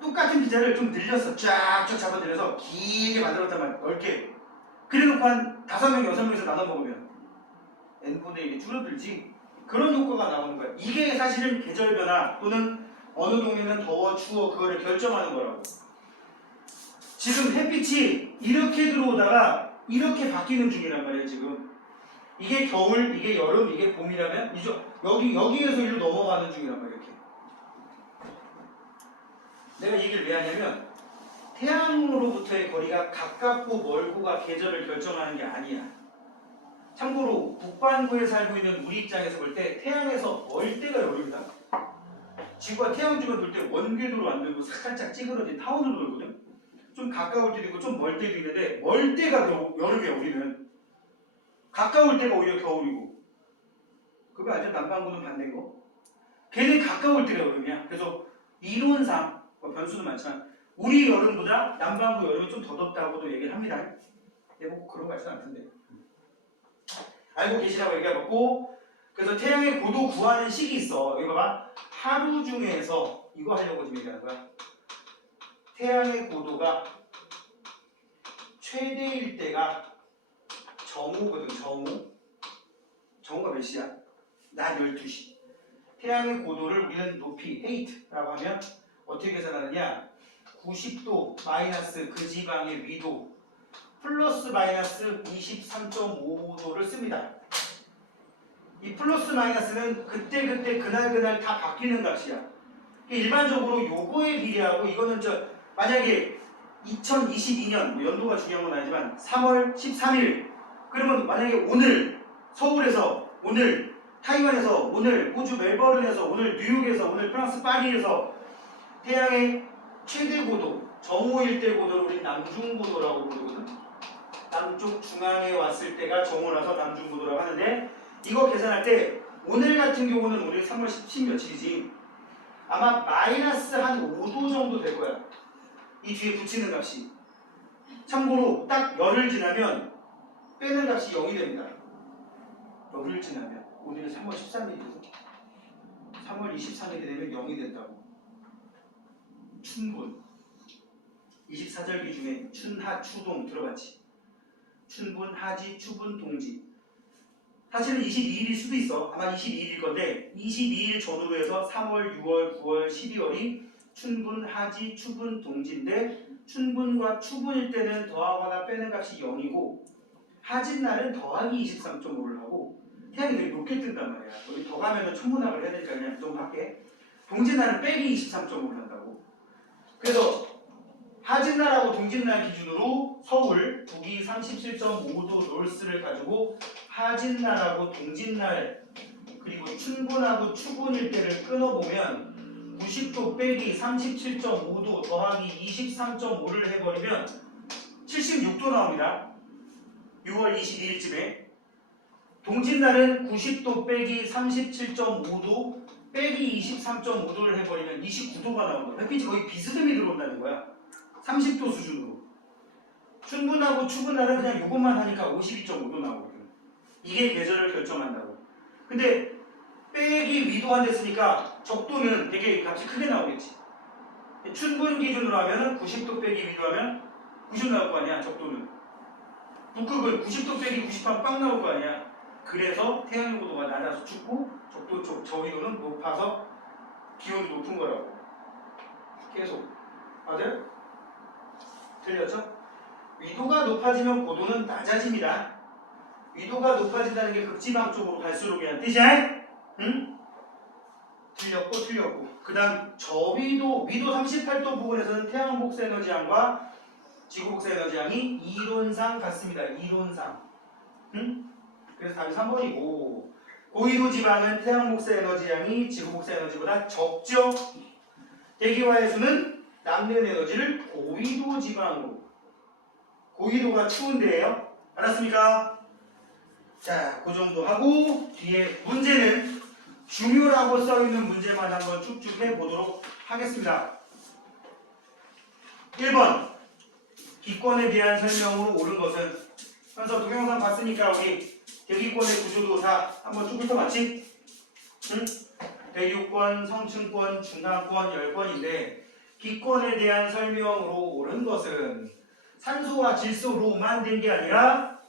똑같은 피자를 좀 늘렸어. 쫙쫙 잡아들여서 길게 만들었단 말이야. 넓게. 그래놓고 한 5명, 6명이서 나눠 먹으면 n분의 1이 줄어들지. 그런 효과가 나오는 거야. 이게 사실은 계절 변화 또는 어느 동네는 더워 추워 그거를 결정하는 거라고. 지금 햇빛이 이렇게 들어오다가 이렇게 바뀌는 중이란 말이에요. 지금 이게 겨울, 이게 여름, 이게 봄이라면 여기에서 이리로 넘어가는 중이란 말이에요. 이렇게. 내가 이 얘기를 왜 하냐면 태양으로부터의 거리가 가깝고 멀고가 계절을 결정하는 게 아니야. 참고로 북반구에 살고 있는 우리 입장에서 볼 때 태양에서 멀 때가 여름이다. 지구가 태양 주변 돌 때 원궤도로 안 돌고 살짝 찌그러진 타원으로 돌거든. 좀 가까울 때도 있고 좀 멀 때도 있는데 멀 때가 여름이야. 우리는 가까울 때가 오히려 겨울이고. 그거 알죠? 남반구는 반대인 거. 걔는 가까울 때가 여름이야. 그래서 이론상 변수는 많지만 우리 여름보다 남반구 여름이 좀 더 덥다고도 얘기를 합니다. 근데 뭐 그런 거 같지는 않던데. 알고 계시라고 얘기해봤고, 그래서 태양의 고도 구하는 식이 있어. 여기 봐봐. 하루 중에서 이거 하려고 지금 얘기하는 거야. 태양의 고도가 최대일 때가 정오거든. 정오가 몇 시야? 낮 12시. 태양의 고도를 우리는 높이, height라고 하면 어떻게 계산하느냐? 90도 마이너스 그 지방의 위도 플러스 마이너스 23.5도를 씁니다. 이 플러스 마이너스는 그때 그날 다 바뀌는 값이야. 일반적으로 요거에 비례하고 이거는 만약에 2022년 연도가 중요한 건 아니지만 3월 13일 그러면 만약에 오늘 서울에서 오늘 타이완에서 오늘 호주 멜버른에서 오늘 뉴욕에서 오늘 프랑스 파리에서 태양의 최대 고도 정오일 때 고도를 우리 남중고도라고 부르거든. 남쪽 중앙에 왔을 때가 정오라서 남중고도라고 하는데 이거 계산할 때 오늘 같은 경우는 우리 3월 10 며칠이지 아마 마이너스 한 5도 정도 될 거야. 이 뒤에 붙이는 값이. 참고로 딱 열흘 지나면 빼는 값이 0이 됩니다. 열흘 지나면 오늘은 3월 13일이고 3월 23일이 되면 0이 된다고. 춘분 24절기 중에 춘하 추동 들어봤지? 춘분, 하지, 추분, 동지. 사실은 22일일 수도 있어. 아마 22일일 건데 22일 전후로 해서 3월, 6월, 9월, 12월이 춘분, 하지, 추분, 동지인데 춘분과 추분일 때는 더하거나 빼는 값이 0이고 하진날은 더하기 23.5를 하고 태양이 되게 높게 뜬단 말이야. 우리 더 가면은 천문학을 해야 되니까 그냥 좀 할게. 동진날은 빼기 23.5를 한다고. 그래서 하진날하고 동진날 기준으로 서울 북위 37.5도 놀스를 가지고 하진날하고 동진날 그리고 춘분하고 추분일 때를 끊어보면 90도 빼기 37.5도 더하기 23.5를 해버리면 76도 나옵니다. 6월 22일쯤에 동진날은 90도 빼기 37.5도 빼기 23.5도를 해버리면 29도가 나온다. 햇빛이 거의 비스듬히 들어온다는 거야. 30도 수준으로. 춘분하고 추분날은 그냥 이것만 하니까 52.5도 나오거든. 이게 계절을 결정한다고. 근데 빼기 위도 안 됐으니까 적도는 되게 값이 크게 나오겠지. 춘분 기준으로 하면은 90도 빼기 위도 하면 90 나올 거 아니야, 적도는. 북극은 90도 빼기 90 하면 빵 나올 거 아니야. 그래서 태양의 고도가 낮아서 춥고 적도 쪽 저위도는 높아서 기온이 높은 거라고. 계속. 맞아요? 틀렸죠? 위도가 높아지면 고도는 낮아집니다. 위도가 높아진다는 게 극지방 쪽으로 갈수록이라는 뜻이야. 응? 틀렸고. 그 다음 저위도, 위도 38도 부근에서는 태양 복사 에너지양과 지구 복사 에너지양이 이론상 같습니다. 이론상. 응? 그래서 답이 3번이고 고위도 지방은 태양 복사 에너지양이 지구 복사 에너지보다 적죠. 대기와의 수는 남는 에너지를 고위도 지방으로. 고위도가 추운데요. 알았습니까? 자, 그 정도 하고 뒤에 문제는 중요라고 써있는 문제만 한번 쭉쭉 해보도록 하겠습니다. 1번 기권에 대한 설명으로 옳은 것은 그래서 동영상 봤으니까 우리 대기권의 구조도 다 한번 쭉 훑어봤지? 응? 대륙권, 성층권, 중간권, 열권인데 기권에 대한 설명으로 옳은 것은 산소와 질소로만 된 게 아니라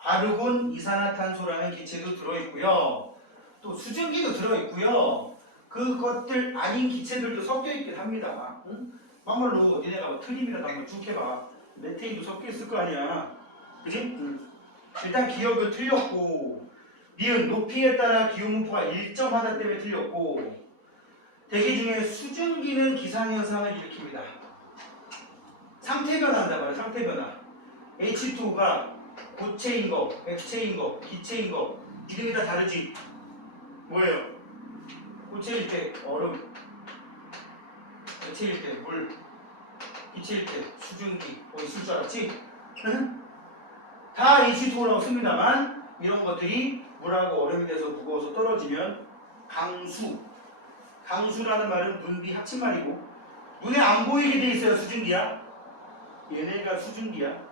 아르곤, 이산화탄소라는 기체도 들어있고요. 또 수증기도 들어있고요. 그것들 아닌 기체들도 섞여있긴 합니다. 응? 막말로 니네가 뭐 트림이라도 한번 쭉 해봐. 메테인도 섞여있을 거 아니야. 그지? 응. 일단 기억은 틀렸고 니은 높이에 따라 기온분포가 일정하다 때문에 틀렸고 대기 중에 수증기는 기상현상을 일으킵니다. 상태 변화한다 말이야. 상태 변화. H2가 고체인 거, 액체인 거, 기체인 거 이름이 다 다르지? 뭐예요? 고체일 때 얼음, 액체일 때 물, 기체일 때 수증기 뭐 있을 줄 알았지? 응? 다 H2O라고 씁니다만 이런 것들이 물하고 얼음이 돼서 무거워서 떨어지면 강수. 강수라는 말은 분비 합친말이고 눈에 안 보이게 돼 있어요. 수증기야. 얘네가 수증기야.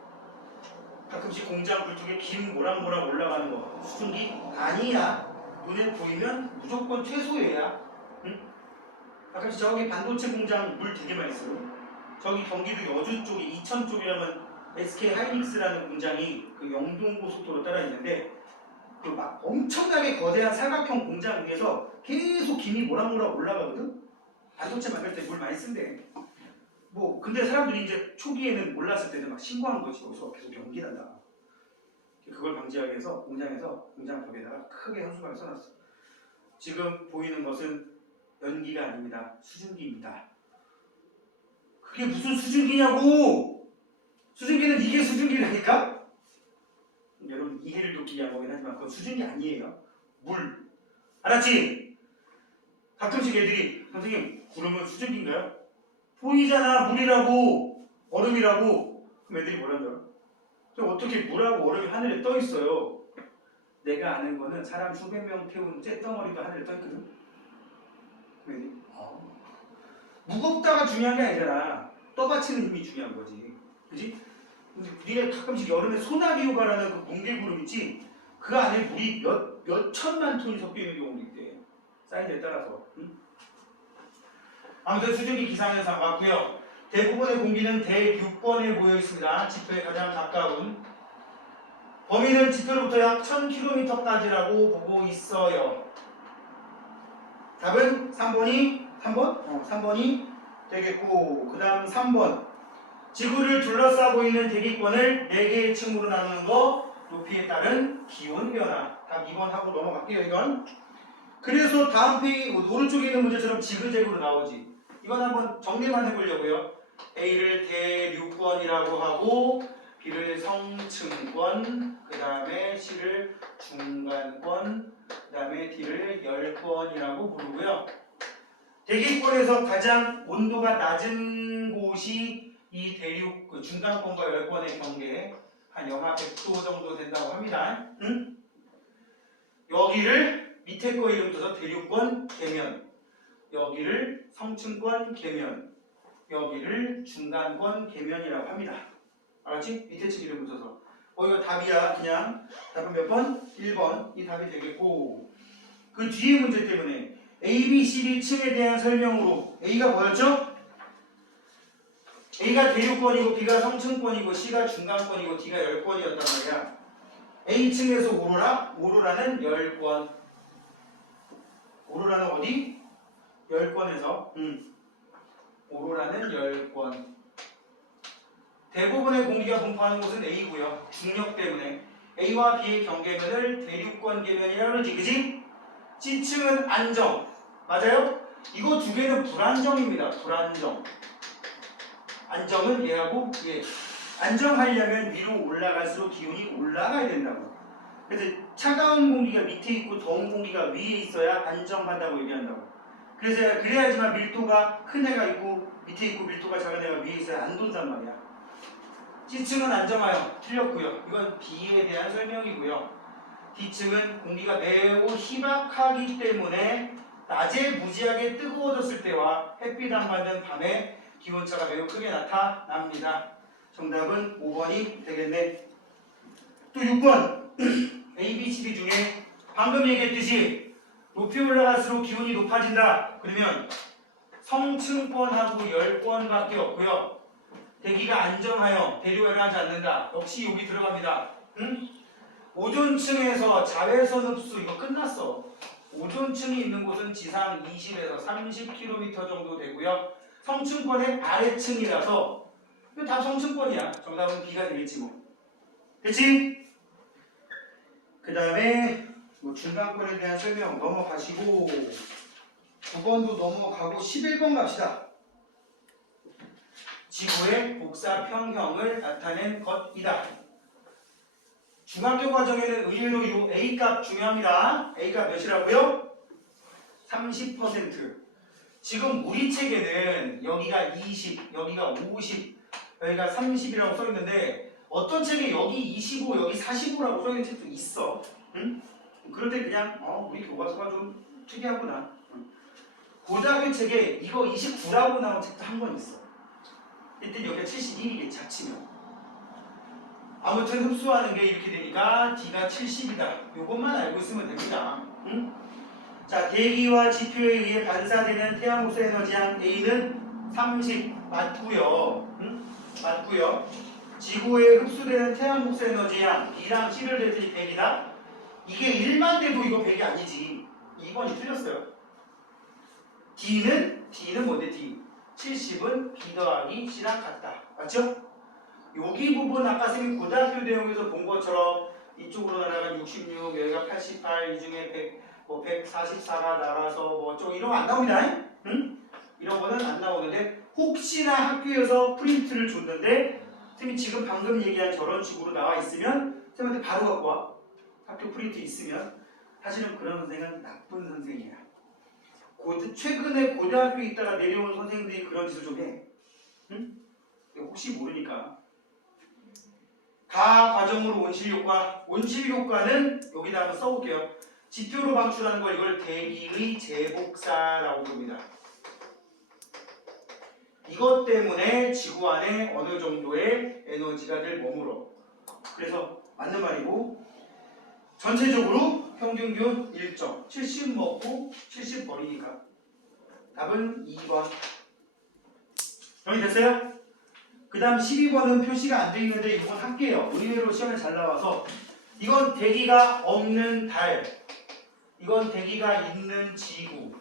가끔씩 공장 불뚝에 김 모락모락 올라가는 거 수증기 아니야. 눈에 보이면 무조건 최소예야. 응? 가끔씩 저기 반도체 공장 물 되게 많이 써요. 저기 경기도 여주 쪽에 이천 쪽이라면 SK 하이닉스라는 공장이 그 영동고속도로 따라 있는데 그 막 엄청나게 거대한 삼각형 공장 위에서 계속 김이 모락모락 올라가거든. 반도체 만들 때 물 많이 쓴대. 뭐 근데 사람들이 이제 초기에는 몰랐을 때는 막 신고한 거지. 여기서 계속 연기 난다. 그걸 방지하기 위해서 공장에서 공장 벽에다가 크게 현수막을 써놨어. 지금 보이는 것은 연기가 아닙니다. 수증기입니다. 그게 무슨 수증기냐고! 수증기는 이게 수증기라니까? 여러분 이해를 돕기 위한 거긴 하지만 그건 수증기 아니에요. 물. 알았지? 가끔씩 애들이 선생님 구름은 수증기인가요? 보이잖아. 물이라고 얼음이라고. 그럼 애들이 뭐라는 줄 알아? 어떻게 물하고 얼음이 하늘에 떠 있어요? 내가 아는 거는 사람 수백 명 태운 쇳덩어리도 하늘에 떠 있거든. 그럼 애들이 무겁다가 중요한 게 아니잖아. 떠받치는 힘이 중요한 거지. 그지? 니네 가끔씩 여름에 소나기 효과라는 그 뭉게구름 있지? 그 안에 물이 몇 천만 톤이 섞여 있는 경우도 있대. 사이즈에 따라서. 응? 아무튼 수증기 기상현상 맞고요. 대부분의 공기는 대류권에 모여 있습니다. 지표에 가장 가까운. 범위는 지표로부터 약 1000km까지라고 보고 있어요. 답은 3번이 3번이 되겠고, 그 다음 3번. 지구를 둘러싸고 있는 대기권을 4개의 층으로 나누는 거, 높이에 따른 기온 변화. 답 2번 하고 넘어갈게요, 이건. 그래서 다음 페이지 오른쪽에 있는 문제처럼 지그재그로 나오지. 이건 한번 정리만 해보려고요. A를 대류권이라고 하고, B를 성층권, 그 다음에 C를 중간권, 그 다음에 D를 열권이라고 부르고요. 대기권에서 가장 온도가 낮은 곳이 이 대륙 그 중간권과 열권의 경계 한 영하 100도 정도 된다고 합니다. 응? 여기를 밑에 거 이름 써서 대륙권 계면, 여기를 성층권 계면, 여기를 중간권 계면이라고 합니다. 알았지? 밑에 층 이름 써서. 이거 답이야. 그냥 답은 몇 번? 1번. 이 답이 되겠고, 그 뒤에 문제 때문에 A, B, C, D 층에 대한 설명으로 A가 뭐였죠? A가 대륙권이고 B가 성층권이고 C가 중간권이고 D가 열권이었단 말이야. A층에서 오로라는 열권. 오로라는 어디? 열권에서. 오로라는 열권. 대부분의 공기가 분포하는 곳은 A고요. 중력 때문에 A와 B의 경계면을 대륙권 계면이라고 그러지, 그지? C층은 안정. 맞아요? 이거 두 개는 불안정입니다. 불안정. 안정은 얘하고 얘. 안정하려면 위로 올라갈수록 기온이 올라가야 된다고. 그래서 차가운 공기가 밑에 있고 더운 공기가 위에 있어야 안정하다고 얘기한다고. 그래서 그래야지만 밀도가 큰 애가 있고 밑에 있고 밀도가 작은 애가 위에 있어야 안 돈단 말이야. C층은 안정하여. 틀렸고요. 이건 B에 대한 설명이고요. D층은 공기가 매우 희박하기 때문에 낮에 무지하게 뜨거워졌을 때와 햇빛 안 받는 밤에 기온차가 매우 크게 나타납니다. 정답은 5번이 되겠네. 또 6번. A, B, C, D 중에 방금 얘기했듯이 높이 올라갈수록 기온이 높아진다. 그러면 성층권하고 열권밖에 없고요. 대기가 안정하여 대류열하지 않는다. 역시 여기 들어갑니다. 응? 오존층에서 자외선 흡수 이거 끝났어. 오존층이 있는 곳은 지상 20에서 30km 정도 되고요. 성층권의 아래층이라서 이거 다 성층권이야. 정답은 B가 되겠지 뭐. 그치? 그 다음에 뭐 중간권에 대한 설명 넘어가시고 9번도 넘어가고 11번 갑시다. 지구의 복사평형을 나타낸 것이다. 중학교 과정에는 의외로 이 A값 중요합니다. A값 몇이라고요? 30%. 지금 우리 책에는 여기가 20, 여기가 50, 여기가 30이라고 써있는데 어떤 책에 여기 25, 여기 45라고 써있는 책도 있어. 응? 그럴 때 그냥 우리 교과서가 좀 특이하구나. 고등학교 책에 이거 29라고 나온 책도 한 번 있어. 이때 여기가 71이겠지, 자치면. 아무튼 흡수하는 게 이렇게 되니까 D가 70이다. 요것만 알고 있으면 됩니다. 응? 자, 대기와 지표에 의해 반사되는 태양국소 에너지양 A는 30 맞고요. 응? 맞고요. 지구에 흡수되는 태양국소 에너지양 B랑 C를 냈더니 100이다. 이게 1만 돼도 이거 100이 아니지. 2번이 틀렸어요. D는 뭔데 D? 70은 B 더하기 C랑 같다. 맞죠? 여기 부분 아까 선생님 고등학교 내용에서 본 것처럼 이쪽으로 날아간 66, 여기가 88, 이 중에 100, 144가 나가서 뭐 좀 이런 거 안 나옵니다. 응? 이런 거는 안 나오는데 혹시나 학교에서 프린트를 줬는데 선생님이 지금 방금 얘기한 저런 식으로 나와 있으면 선생님한테 바로 갖고 와. 학교 프린트 있으면. 사실은 그런 선생은 나쁜 선생이야. 최근에 고등학교에 있다가 내려온 선생님들이 그런 짓을 좀 해. 응? 혹시 모르니까. 가 과정으로 온실효과. 온실효과는 여기다 한번 써볼게요. 지표로 방출하는 걸 이걸 대기의 제복사라고 부릅니다. 이것 때문에 지구 안에 어느 정도의 에너지가 늘 머물어. 그래서 맞는 말이고 전체적으로 평균기온 1점 70 먹고 70 버리니까 답은 2번. 정리됐어요? 그 다음 12번은 표시가 안 돼 있는데 이건 할게요. 의외로 시험에 잘 나와서 이건 대기가 없는 달, 이건 대기가 있는 지구.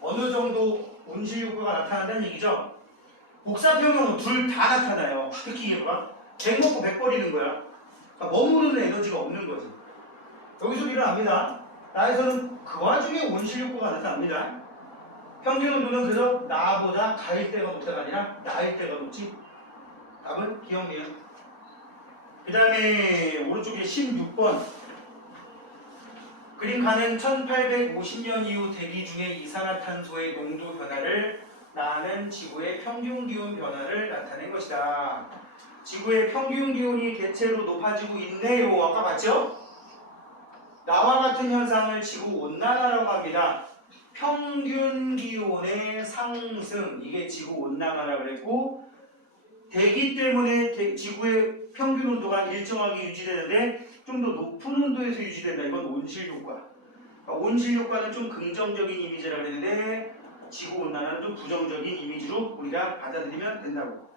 어느 정도 온실효과가 나타난다는 얘기죠. 복사평형은 둘 다 나타나요. 특히 이거가 100 먹고 100 버리는 거야. 그러니까 머무르는 에너지가 없는 거지. 여기서 일어납니다. 나에서는 그 와중에 온실효과가 나타납니다. 평균 온도는 그래서 나보다 가일 때가 높다가 아니라 나일 때가 높지. 답은 기억이에요. 그 다음에 오른쪽에 16번. 그림가는 1850년 이후 대기 중에 이산화탄소의 농도 변화를 나는 지구의 평균 기온 변화를 나타낸 것이다. 지구의 평균 기온이 대체로 높아지고 있네요. 아까 봤죠? 나와 같은 현상을 지구온난화라고 합니다. 평균 기온의 상승, 이게 지구온난화라고 그랬고 대기 때문에 지구의 평균 온도가 일정하게 유지되는데 좀 더 높은 온도에서 유지된다. 이건 온실효과. 그러니까 온실효과는 좀 긍정적인 이미지라고 했는데 지구온난화는 좀 부정적인 이미지로 우리가 받아들이면 된다고.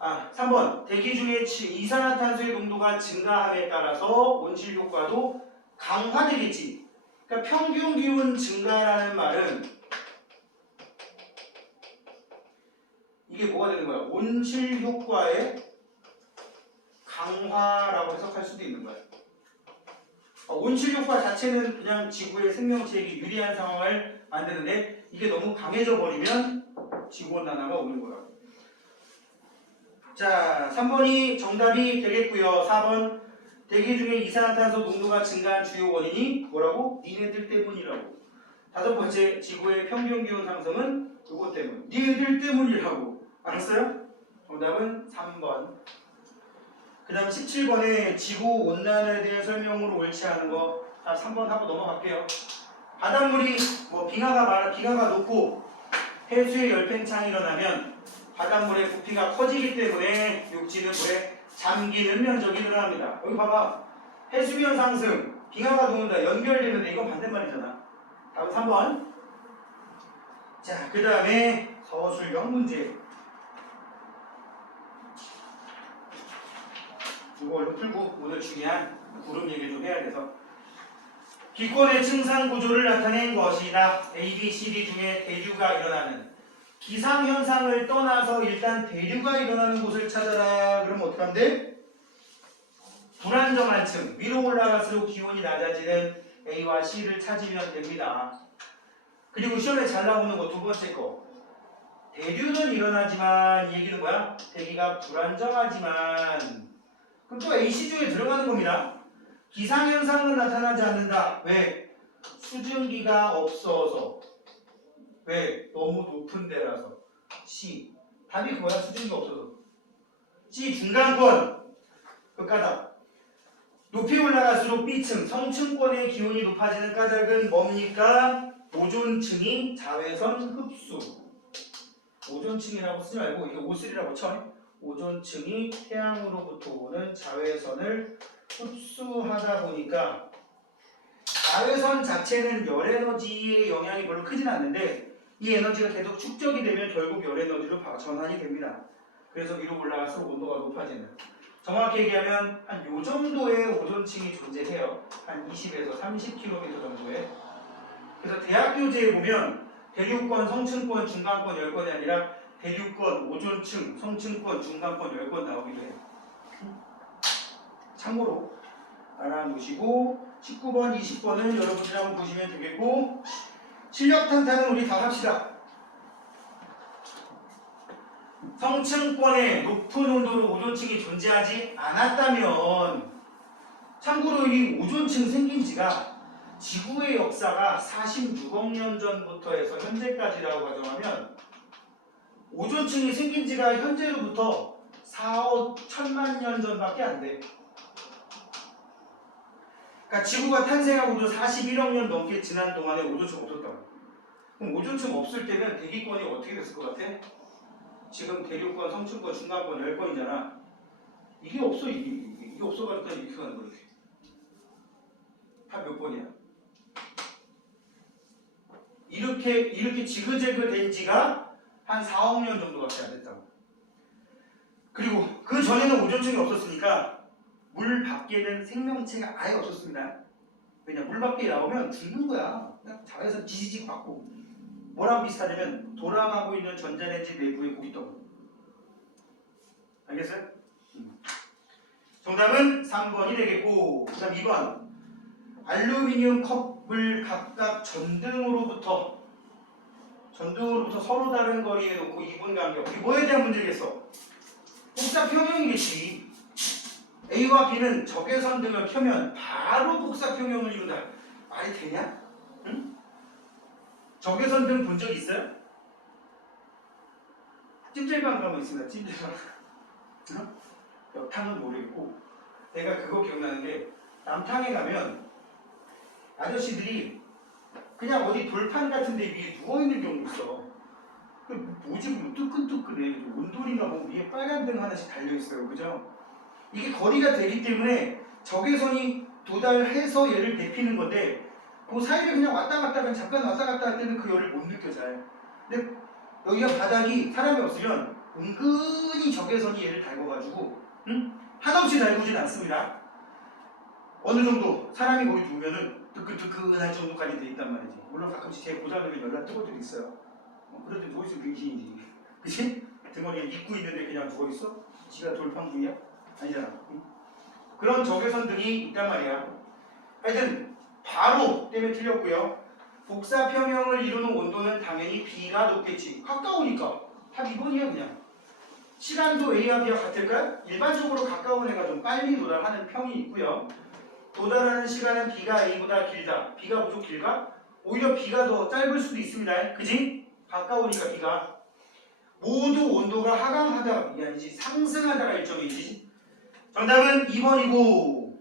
3번. 대기 중에 이산화탄소의 농도가 증가함에 따라서 온실효과도 강화되겠지. 그러니까 평균 기온 증가라는 말은 이게 뭐가 되는 거야? 온실효과의 강화라고 해석할 수도 있는 거야. 온실효과 자체는 그냥 지구의 생명체에게 유리한 상황을 만드는데 이게 너무 강해져 버리면 지구온난화가 오는 거야. 자, 3번이 정답이 되겠고요. 4번. 대기 중에 이산화탄소 농도가 증가한 주요 원인이 뭐라고? 니네들 때문이라고. 5번째, 지구의 평균 기온 상승은 그것 때문. 니네들 때문이라고. 알았어요? 정답은 3번. 그 다음 17번에 지구온난화에 대한 설명으로 옳지 않은 거 3번 하고 넘어갈게요. 바닷물이 비가가 높고 해수에 열팽창이 일어나면 바닷물의 부피가 커지기 때문에 육지는 물에 잠기는 면적이 늘어납니다. 여기 봐봐. 해수면 상승, 빙하가 녹는다. 연결되는데 이건 반대말이잖아. 다음 3번. 자, 그 다음에 서술형 문제. 이거 얼른 풀고 오늘 중요한 구름 얘기 좀 해야 돼서. 기권의 층상 구조를 나타낸 것이다. A, B, C, D 중에 대류가 일어나는 기상현상을 떠나서 일단 대류가 일어나는 곳을 찾아라. 그러면 어떻게 하면 돼? 불안정한 층, 위로 올라갈수록 기온이 낮아지는 A와 C를 찾으면 됩니다. 그리고 시험에 잘 나오는 거 두 번째 거. 대류는 일어나지만 이 얘기는 뭐야? 대기가 불안정하지만 그럼 또 AC 중에 들어가는 겁니다. 기상현상은 나타나지 않는다. 왜? 수증기가 없어서. 왜? 너무 높은 데라서. C. 답이 그거야. 수증기가 없어서. C. 중간권. 그 까닭. 높이 올라갈수록 B층, 성층권의 기온이 높아지는 까닭은 뭡니까? 오존층이 자외선 흡수. 오존층이라고 쓰지 말고 이게 O3라고 쳐. 오존층이 태양으로부터 오는 자외선을 흡수하다 보니까 자외선 자체는 열에너지의 영향이 별로 크진 않는데 이 에너지가 계속 축적이 되면 결국 열에너지로 전환이 됩니다. 그래서 위로 올라갈수록 온도가 높아지는. 정확히 얘기하면 한 요 정도의 오존층이 존재해요. 한 20에서 30km 정도에. 그래서 대학교재에 보면 대류권, 성층권, 중간권 10건이 아니라 대류권, 오존층, 성층권, 중간권 10건 나오기도 해요. 참고로 알아놓으시고 19번, 20번은 여러분들이 한번 보시면 되겠고 실력 탄탄은 우리 다 합시다. 성층권에 높은 온도로 오존층이 존재하지 않았다면 참고로 이 오존층 생긴 지가 지구의 역사가 46억 년 전부터 해서 현재까지라고 가정하면 오존층이 생긴 지가 현재로부터 4억 1천만 년 전밖에 안 돼. 그러니까 지구가 탄생하고도 41억 년 넘게 지난 동안에 오존층 없었다고. 그럼 오존층 없을 때는 대기권이 어떻게 됐을 것 같아? 지금 대류권, 성층권, 중간권 10건이잖아. 이게 없어. 이게 없어가지고 이렇게 가는 거야. 다 몇 번이야? 이렇게 지그재그 된 지가 한 4억 년 정도밖에 안 됐다고. 그리고 그 전에는 오존층이 없었으니까 물 밖에는 생명체가 아예 없었습니다. 왜냐, 물 밖에 나오면 죽는 거야. 그냥 자외선 지지직 받고. 뭐랑 비슷하냐면 돌아가고 있는 전자레인지 내부의 고기떡. 알겠어요? 정답은 3번이 되겠고, 그 다음 2번. 알루미늄 컵을 각각 전등으로부터 서로 다른 거리에 놓고 2분 간격. 이게 뭐에 대한 문제겠어? 복사평형이겠지. A와 B는 적외선 등을 켜면 바로 복사평형을 이룬다. 말이 되냐? 응? 적외선 등 본 적 있어요? 찜질방 가면 있습니다. 찜질방. 여탕은 모르겠고 내가 그거 기억나는데 남탕에 가면 아저씨들이 그냥 어디 돌판 같은 데 위에 누워있는 경우 있어. 그 뭐지? 뭐 뜨끈뜨끈해. 온돌인가 뭐 위에 빨간 등 하나씩 달려있어요. 그죠? 이게 거리가 되기 때문에 적외선이 도달해서 얘를 데피는 건데 그 사이를 그냥 왔다 갔다 그냥 잠깐 왔다 갔다 할 때는 그 열을 못 느껴 잘. 근데 여기가 바닥이 사람이 없으면 은근히 적외선이 얘를 달궈가지고 한없이 달구진 않습니다. 어느 정도 사람이 거기 누우면은 뜨끈뜨끈할 정도까지 돼 있단 말이지. 물론 가끔씩 제 고장되면 연락 뜨고 들이 있어요. 그럴 때 누워있으면 귀신이지. 그치? 등어리에 입고 있는데 그냥 누워있어? 지가 돌판 부위야? 아니잖아. 그런 적외선 등이 있단 말이야. 하여튼 바로 때문에 틀렸고요. 복사평형을 이루는 온도는 당연히 B가 높겠지. 가까우니까 답 2번이야 그냥. 시간도 A와 B와 같을까요? 일반적으로 가까운 애가 좀 빨리 도달하는 평이 있고요. 도달하는 시간은 B가 A보다 길다. B가 무척 길까? 오히려 B가 더 짧을 수도 있습니다. 그지? 가까우니까 B가. 모두 온도가 하강하다, 이게 아니지 상승하다가 일정이지. 정답은 2번이고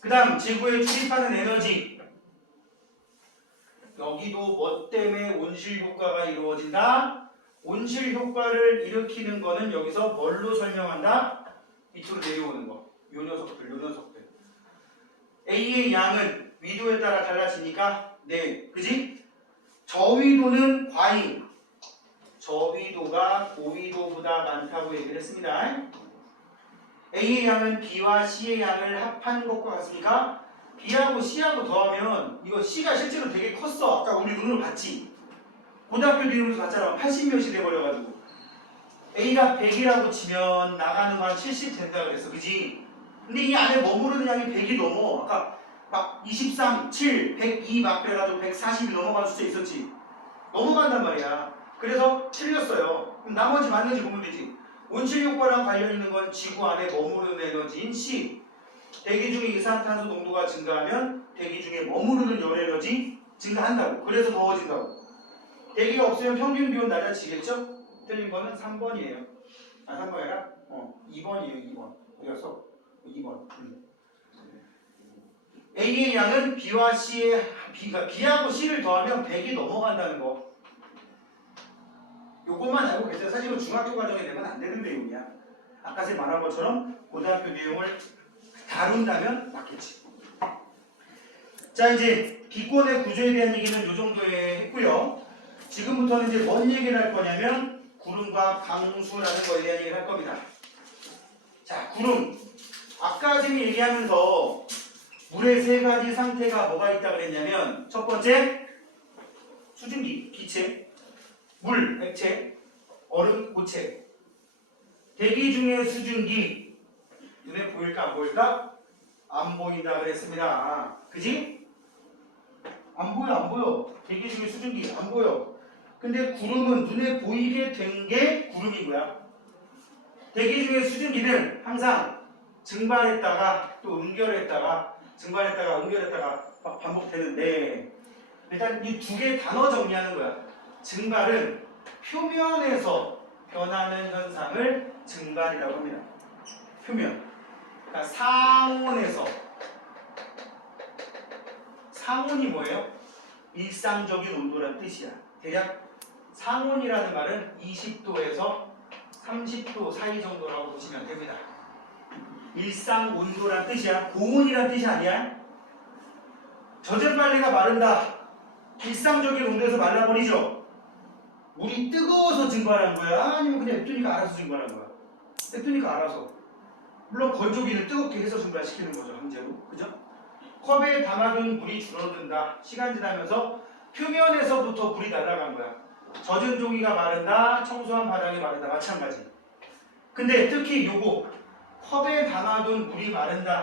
그 다음 지구에 출입하는 에너지. 여기도 뭐 때문에 온실 효과가 이루어진다? 온실 효과를 일으키는 거는 여기서 뭘로 설명한다? 밑으로 내려오는 거. 요 녀석들. A의 양은 위도에 따라 달라지니까 네, 그지? 저위도는 과잉, 저위도가 고위도보다 많다고 얘기를 했습니다. A의 양은 B와 C의 양을 합한 것과 같습니까? B하고 C하고 더하면 이거 C가 실제로 되게 컸어. 아까 우리 눈으로 봤지? 고등학교 뒤로서 봤잖아. 80몇이 돼버려가지고 A가 100이라고 치면 나가는 거 한 70 된다 그랬어. 그지? 근데 이 안에 머무르는 양이 100이 넘어. 아까 막 23, 7, 102 막 그래가지고 140이 넘어간 숫자 있었지. 넘어간단 말이야. 그래서 틀렸어요. 그럼 나머지 맞는지 보면 되지. 온실 효과랑 관련 있는 건 지구 안에 머무르는 에너지인 C. 대기 중에 이산화탄소 농도가 증가하면 대기 중에 머무르는 열 에너지 증가한다고. 그래서 더워진다고. 대기가 없으면 평균 기온 낮아지겠죠? 틀린 거는 3번이에요. 아, 3번 아니라? 2번이에요. 2번. 어디 갔어? 2번. A의 양은 B와 C의 B하고 C를 더하면 100이 넘어간다는 거. 요것만 알고 계세요. 사실은 중학교 과정에 내면 안 되는 내용이야. 아까 제 말한 것처럼 고등학교 내용을 다룬다면 맞겠지. 자, 이제 기권의 구조에 대한 얘기는 요 정도에 했고요. 지금부터는 이제 뭔 얘기를 할 거냐면 구름과 강수라는 거에 대한 얘기를 할 겁니다. 자, 구름. 아까 선생님이 얘기하면서 물의 세 가지 상태가 뭐가 있다 그랬냐면 첫 번째 수증기, 기체, 물, 액체, 얼음, 고체. 대기 중에 수증기 눈에 보일까 안 보일까? 안 보인다 그랬습니다. 그지? 안 보여 안 보여. 대기 중에 수증기 안 보여. 근데 구름은 눈에 보이게 된 게 구름인 거야. 대기 중에 수증기는 항상 증발했다가 또 응결했다가 증발했다가 응결했다가 막 반복되는데 일단 이 두 개 단어 정리하는 거야. 증발은 표면에서 변하는 현상을 증발이라고 합니다. 표면. 그러니까 상온이 뭐예요? 일상적인 온도란 뜻이야. 대략 상온이라는 말은 20도에서 30도 사이 정도라고 보시면 됩니다. 일상 온도란 뜻이야. 고온이란 뜻이 아니야. 젖은 빨래가 마른다. 일상적인 온도에서 말라버리죠. 물이 뜨거워서 증발한 거야? 아니면 그냥 냅두니까 알아서 증발한 거야? 냅두니까 알아서. 물론 건조기는 뜨겁게 해서 증발시키는 거죠. 강제로. 그죠? 컵에 담아둔 물이 줄어든다. 시간 지나면서 표면에서부터 물이 날아간 거야. 젖은 종이가 마른다. 청소한 바닥이 마른다. 마찬가지. 근데 특히 요거 컵에 담아둔 물이 마른다.